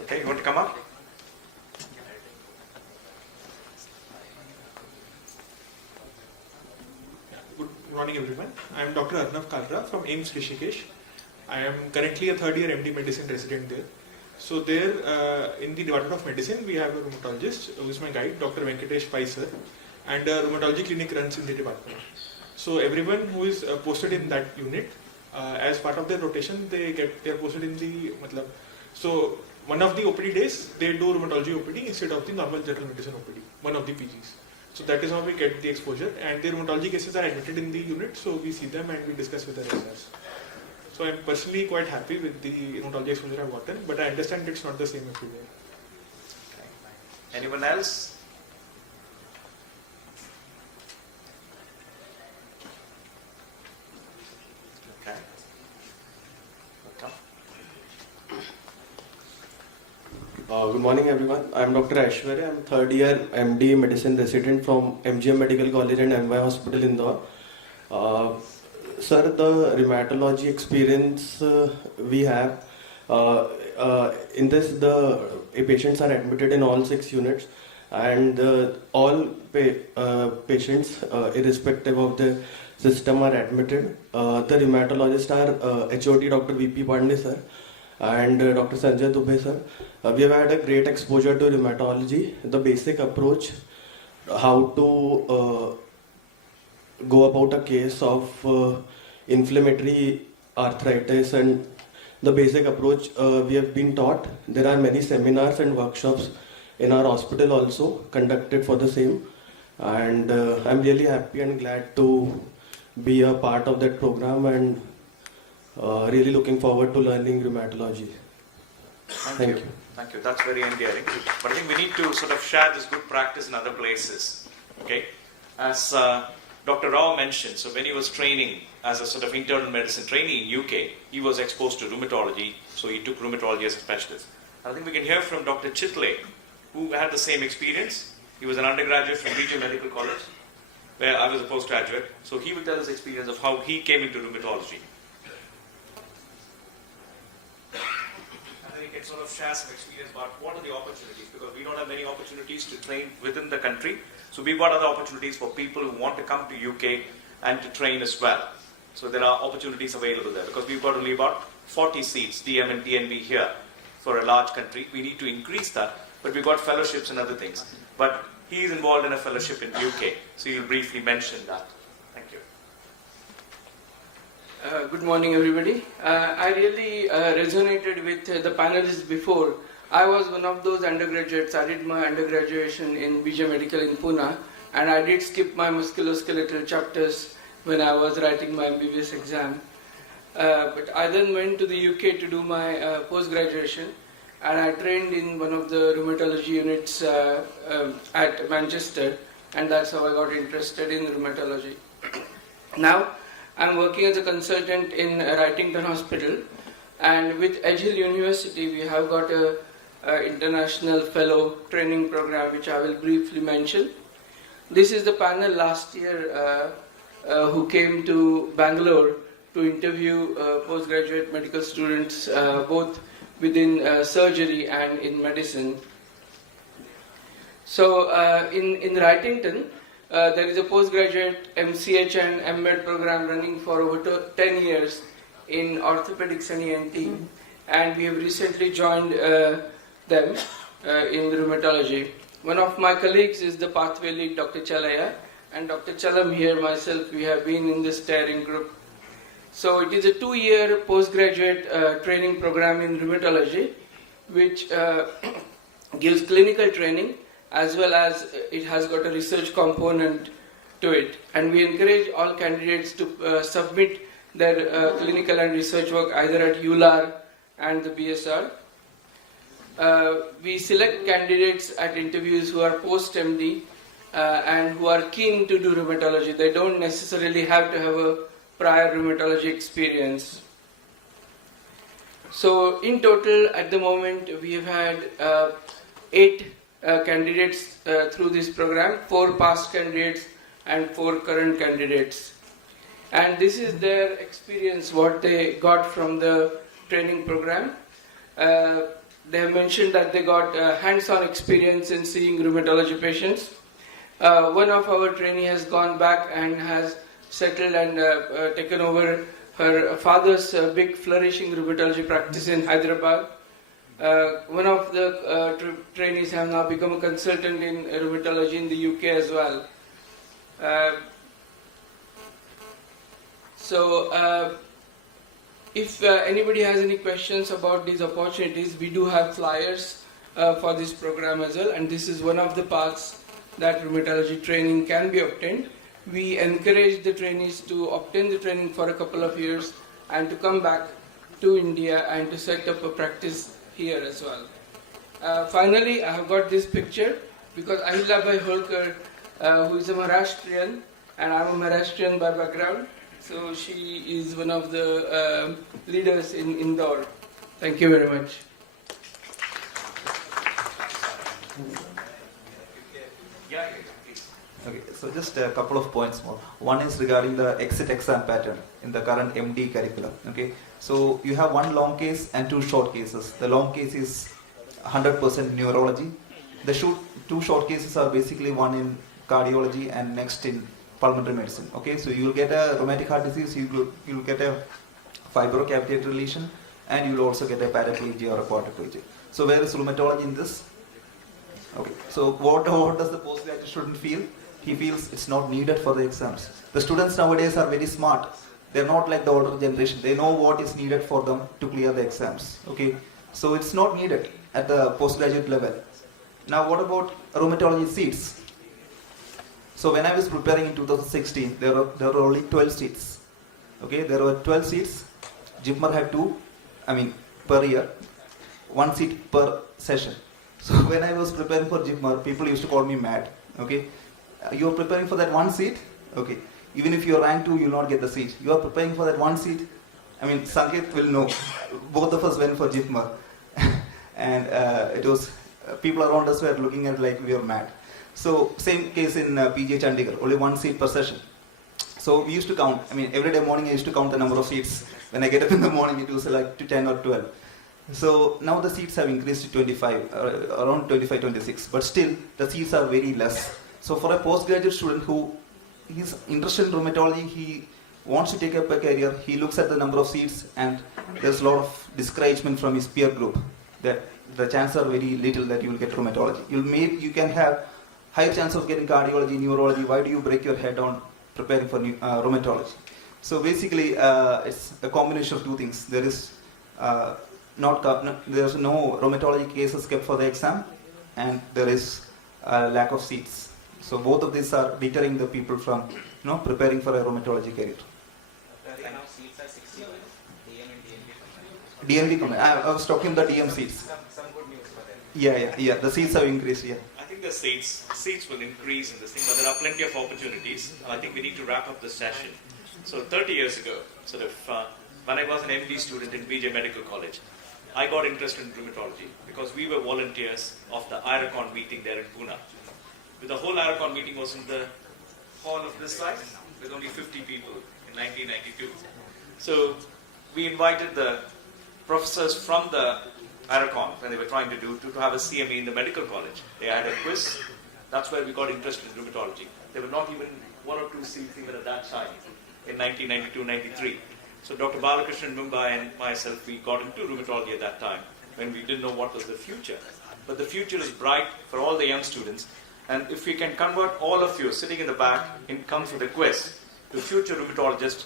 Okay, you want to come up? Good morning, everyone. I am Dr. Arnav Kalra from AIMS Rishikesh. I am currently a third year MD medicine resident there. So there, in the Department of Medicine, we have a rheumatologist who is my guide, Dr. Venkatesh Pai sir, and a rheumatology clinic runs in the department. So everyone who is posted in that unit, as part of their rotation, they are posted in the so one of the OPD days they do rheumatology OPD instead of the normal general medicine OPD, one of the PGs. So that is how we get the exposure, and the rheumatology cases are admitted in the unit, so we see them and we discuss with the residents. So I'm personally quite happy with the rheumatology exposure I've gotten, but I understand it's not the same everywhere. Anyone else? Okay. Good morning, everyone. I'm Dr. Aishwarya. I'm third year MD medicine resident from MGM Medical College and MY Hospital, Indore. Sir, the rheumatology experience we have, in this patients are admitted in all 6 units, and all patients, irrespective of the system, are admitted. The rheumatologists are HOD Dr. VP Pandey sir and Dr. Sanjay Dubey sir. We have had a great exposure to rheumatology, the basic approach, how to go about a case of inflammatory arthritis, and the basic approach we have been taught. There are many seminars and workshops in our hospital also conducted for the same, and I'm really happy and glad to be a part of that program, and really looking forward to learning rheumatology. Thank you. Thank you. That's very endearing. But I think we need to sort of share this good practice in other places. Okay? As Dr. Rao mentioned, so when he was training as a sort of internal medicine trainee in UK, he was exposed to rheumatology, so he took rheumatology as a specialist. I think we can hear from Dr. Chitle, who had the same experience. He was an undergraduate from RHEUMATISM Medical College, where I was a postgraduate. So he will tell us experience of how he came into rheumatology. Can sort of share some experience about what are the opportunities, because we don't have many opportunities to train within the country. So we've got other opportunities for people who want to come to UK and to train as well. So there are opportunities available there, because we've got only about 40 seats, DM and DNB here for a large country. We need to increase that, but we've got fellowships and other things. But he is involved in a fellowship in UK, so you'll briefly mention that. Thank you. Good morning, everybody. I really resonated with the panelists before. I was one of those undergraduates. I did my undergraduation in BJ Medical in Pune, and I did skip my musculoskeletal chapters when I was writing my MBBS exam. But I then went to the UK to do my post-graduation, and I trained in one of the rheumatology units at Manchester, and that's how I got interested in rheumatology. Now, I'm working as a consultant in Wrightington Hospital, and with Edge Hill University we have got a international fellow training program which I will briefly mention. This is the panel last year who came to Bangalore to interview postgraduate medical students both within surgery and in medicine. So in Wrightington, there is a postgraduate MCH and MMed program running for over 10 years in orthopedics and ENT, and we have recently joined them in rheumatology. One of my colleagues is the pathway lead, Dr. Chalaya, and Dr. Chalam here, myself, we have been in the steering group. So it is a 2-year postgraduate training program in rheumatology, which gives clinical training, as well as it has got a research component to it. And we encourage all candidates to submit their clinical and research work either at ULAR and the BSR. We select candidates at interviews who are post-MD, and who are keen to do rheumatology. They don't necessarily have to have a prior rheumatology experience. So in total, at the moment, we have had 8 candidates through this program, 4 past candidates and 4 current candidates. And this is their experience, what they got from the training program. They have mentioned that they got hands-on experience in seeing rheumatology patients. One of our trainees has gone back and has settled and taken over her father's big flourishing rheumatology practice in Hyderabad. One of the trainees have now become a consultant in rheumatology in the UK as well. If anybody has any questions about these opportunities, we do have flyers for this program as well, and this is one of the paths that rheumatology training can be obtained. We encourage the trainees to obtain the training for a couple of years and to come back to India and to set up a practice here as well. Finally, I have got this picture because Ahilabai Holkar, who is a Maharashtrian, and I'm a Maharashtrian by background, so she is one of the leaders in Indore. Thank you very much. Okay, so just a couple of points more. One is regarding the exit exam pattern in the current MD curriculum. Okay, so you have 1 long case and 2 short cases. The long case is 100% neurology. The 2 short cases are basically one in cardiology and next in pulmonary medicine. Okay, so you will get a rheumatic heart disease, you will get a fibrocapillary lesion, and you will also get a paraplegia or a quadriplegia. So where is rheumatology in this? Okay, so what does the postgraduate student feel? He feels it's not needed for the exams. The students nowadays are very smart. They're not like the older generation. They know what is needed for them to clear the exams. Okay, so it's not needed at the postgraduate level. Now what about rheumatology seats? So when I was preparing in 2016, there were only 12 seats. Okay, there were 12 seats. JIPMER had 2, per year, 1 seat per session. So when I was preparing for JIPMER, people used to call me mad. Okay, you are preparing for that 1 seat. Okay, even if you are rank 2, you will not get the seat. You are preparing for that 1 seat. Sanket will know. Both of us went for JIPMER, and it was people around us were looking at like we are mad. So same case in PJ Chandigarh, only 1 seat per session. So we used to count. Every day morning I used to count the number of seats. When I get up in the morning, it was like to 10 or 12. So now the seats have increased to 25, around 25, 26. But still, the seats are very less. So for a postgraduate student who is interested in rheumatology, he wants to take up a career, he looks at the number of seats, and there's a lot of discouragement from his peer group that the chances are very little that you will get rheumatology. You can have higher chance of getting cardiology, neurology. Why do you break your head on preparing for rheumatology? So basically, it's a combination of 2 things. There's no rheumatology cases kept for the exam, and there is a lack of seats. So both of these are deterring the people from preparing for a rheumatology career. DMD, I was talking about the DM seats. Some good news for them. Yeah. The seats have increased. Yeah. I think the seats will increase in this thing, but there are plenty of opportunities. I think we need to wrap up this session. So 30 years ago, when I was an MD student in BJ Medical College, I got interested in rheumatology because we were volunteers of the Iracon meeting there in Pune. The whole Iracon meeting was in the hall of this size with only 50 people in 1992. So we invited the professors from the Iracon when they were trying to have a CME in the medical college. They had a quiz. That's where we got interested in rheumatology. There were not even 1 or 2 seats even at that time in 1992-93. So Dr. Balakrishnan in Mmdeai and myself, we got into rheumatology at that time when we didn't know what was the future. But the future is bright for all the young students. And if we can convert all of you sitting in the back and come for the quiz to future rheumatologists,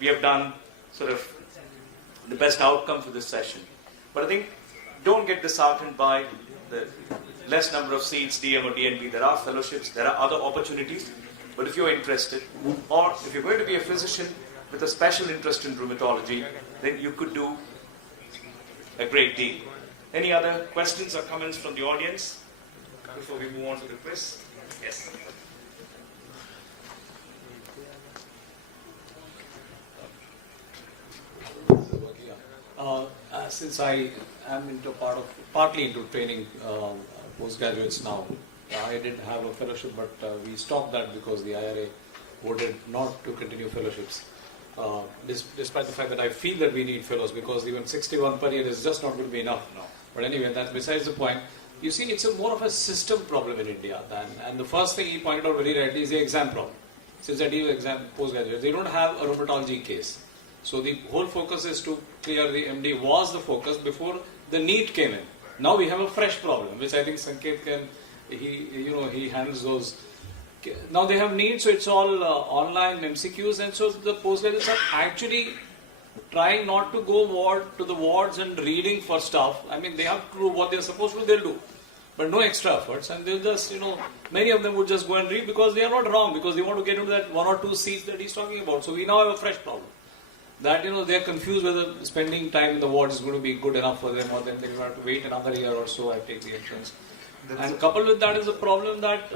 we have done the best outcome for this session. But I think don't get disheartened by the less number of seats, DM or DNB. There are fellowships, there are other opportunities. But if you're interested, or if you're going to be a physician with a special interest in rheumatology, then you could do a great deal. Any other questions or comments from the audience before we move on to the quiz? Yes. Since I am partly into training postgraduates now, I did have a fellowship, but we stopped that because the IRA voted not to continue fellowships. Despite the fact that I feel that we need fellows, because even 61 per year is just not going to be enough now. But anyway, that's besides the point. You see, it's more of a system problem in India and the first thing he pointed out very rightly is the exam problem. Since I deal with exam postgraduates, they don't have a rheumatology case. So the whole focus is to clear the MD was the focus before the NEET came in. Now we have a fresh problem, which I think Sanket he handles those. Now they have NEET, so it's all online MCQs, and so the postgraduates are actually trying not to go to the wards and reading for stuff. I mean, they have to do what they're supposed to, they'll do. But no extra efforts, and they'll just, many of them would just go and read because they are not wrong, because they want to get into that 1 or 2 seats that he's talking about. So we now have a fresh problem. That, they're confused whether spending time in the ward is going to be good enough for them, or then they will have to wait another year or so and take the entrance. And coupled with that is a problem that,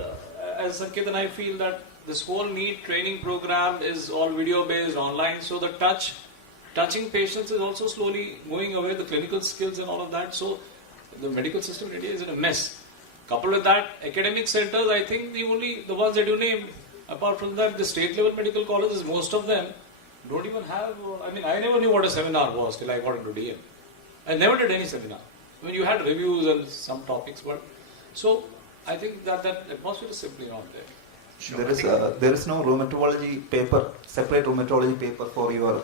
as Sanket and I feel, that this whole NEET training program is all video based, online, so the touching patients is also slowly going away, the clinical skills and all of that. So the medical system in India is in a mess. Coupled with that, academic centers, I think the ones that you named, apart from that, the state level medical colleges, most of them don't even have, I never knew what a seminar was till I got into DM. I never did any seminar. You had reviews and some topics, but so I think that atmosphere is simply not there. Sure. There is no rheumatology paper, separate rheumatology paper for your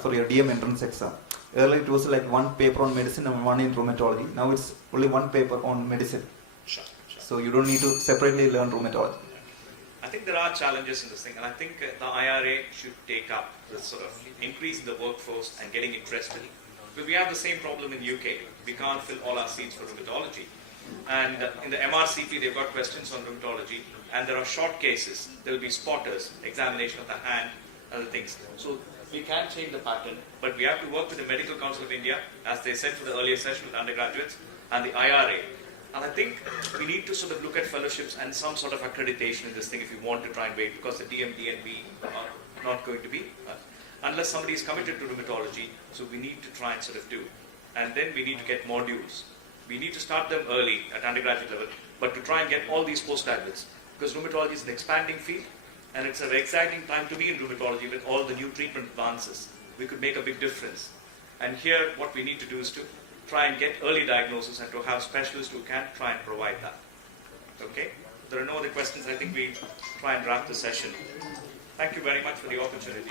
for your DM entrance exam. Earlier it was like one paper on medicine and one in rheumatology. Now it's only one paper on medicine. Sure. So you don't need to separately learn rheumatology. I think there are challenges in this thing, and I think the IRA should take up this sort of increase in the workforce and getting interested. Because we have the same problem in UK. We can't fill all our seats for rheumatology. And in the MRCP, they've got questions on rheumatology, and there are short cases. There will be spotters, examination of the hand, other things. So we can change the pattern, but we have to work with the Medical Council of India, as they said for the earlier session with undergraduates, and the IRA. And I think we need to sort of look at fellowships and some sort of accreditation in this thing if you want to try and wait, because the DM, DNB are not going to be, unless somebody is committed to rheumatology, so we need to try and sort of do. And then we need to get modules. We need to start them early at undergraduate level, but to try and get all these postgraduates, because rheumatology is an expanding field, and it's an exciting time to be in rheumatology with all the new treatment advances. We could make a big difference. And here, what we need to do is to try and get early diagnosis and to have specialists who can try and provide that. Okay? If there are no other questions, I think we try and wrap the session. Thank you very much for the opportunity.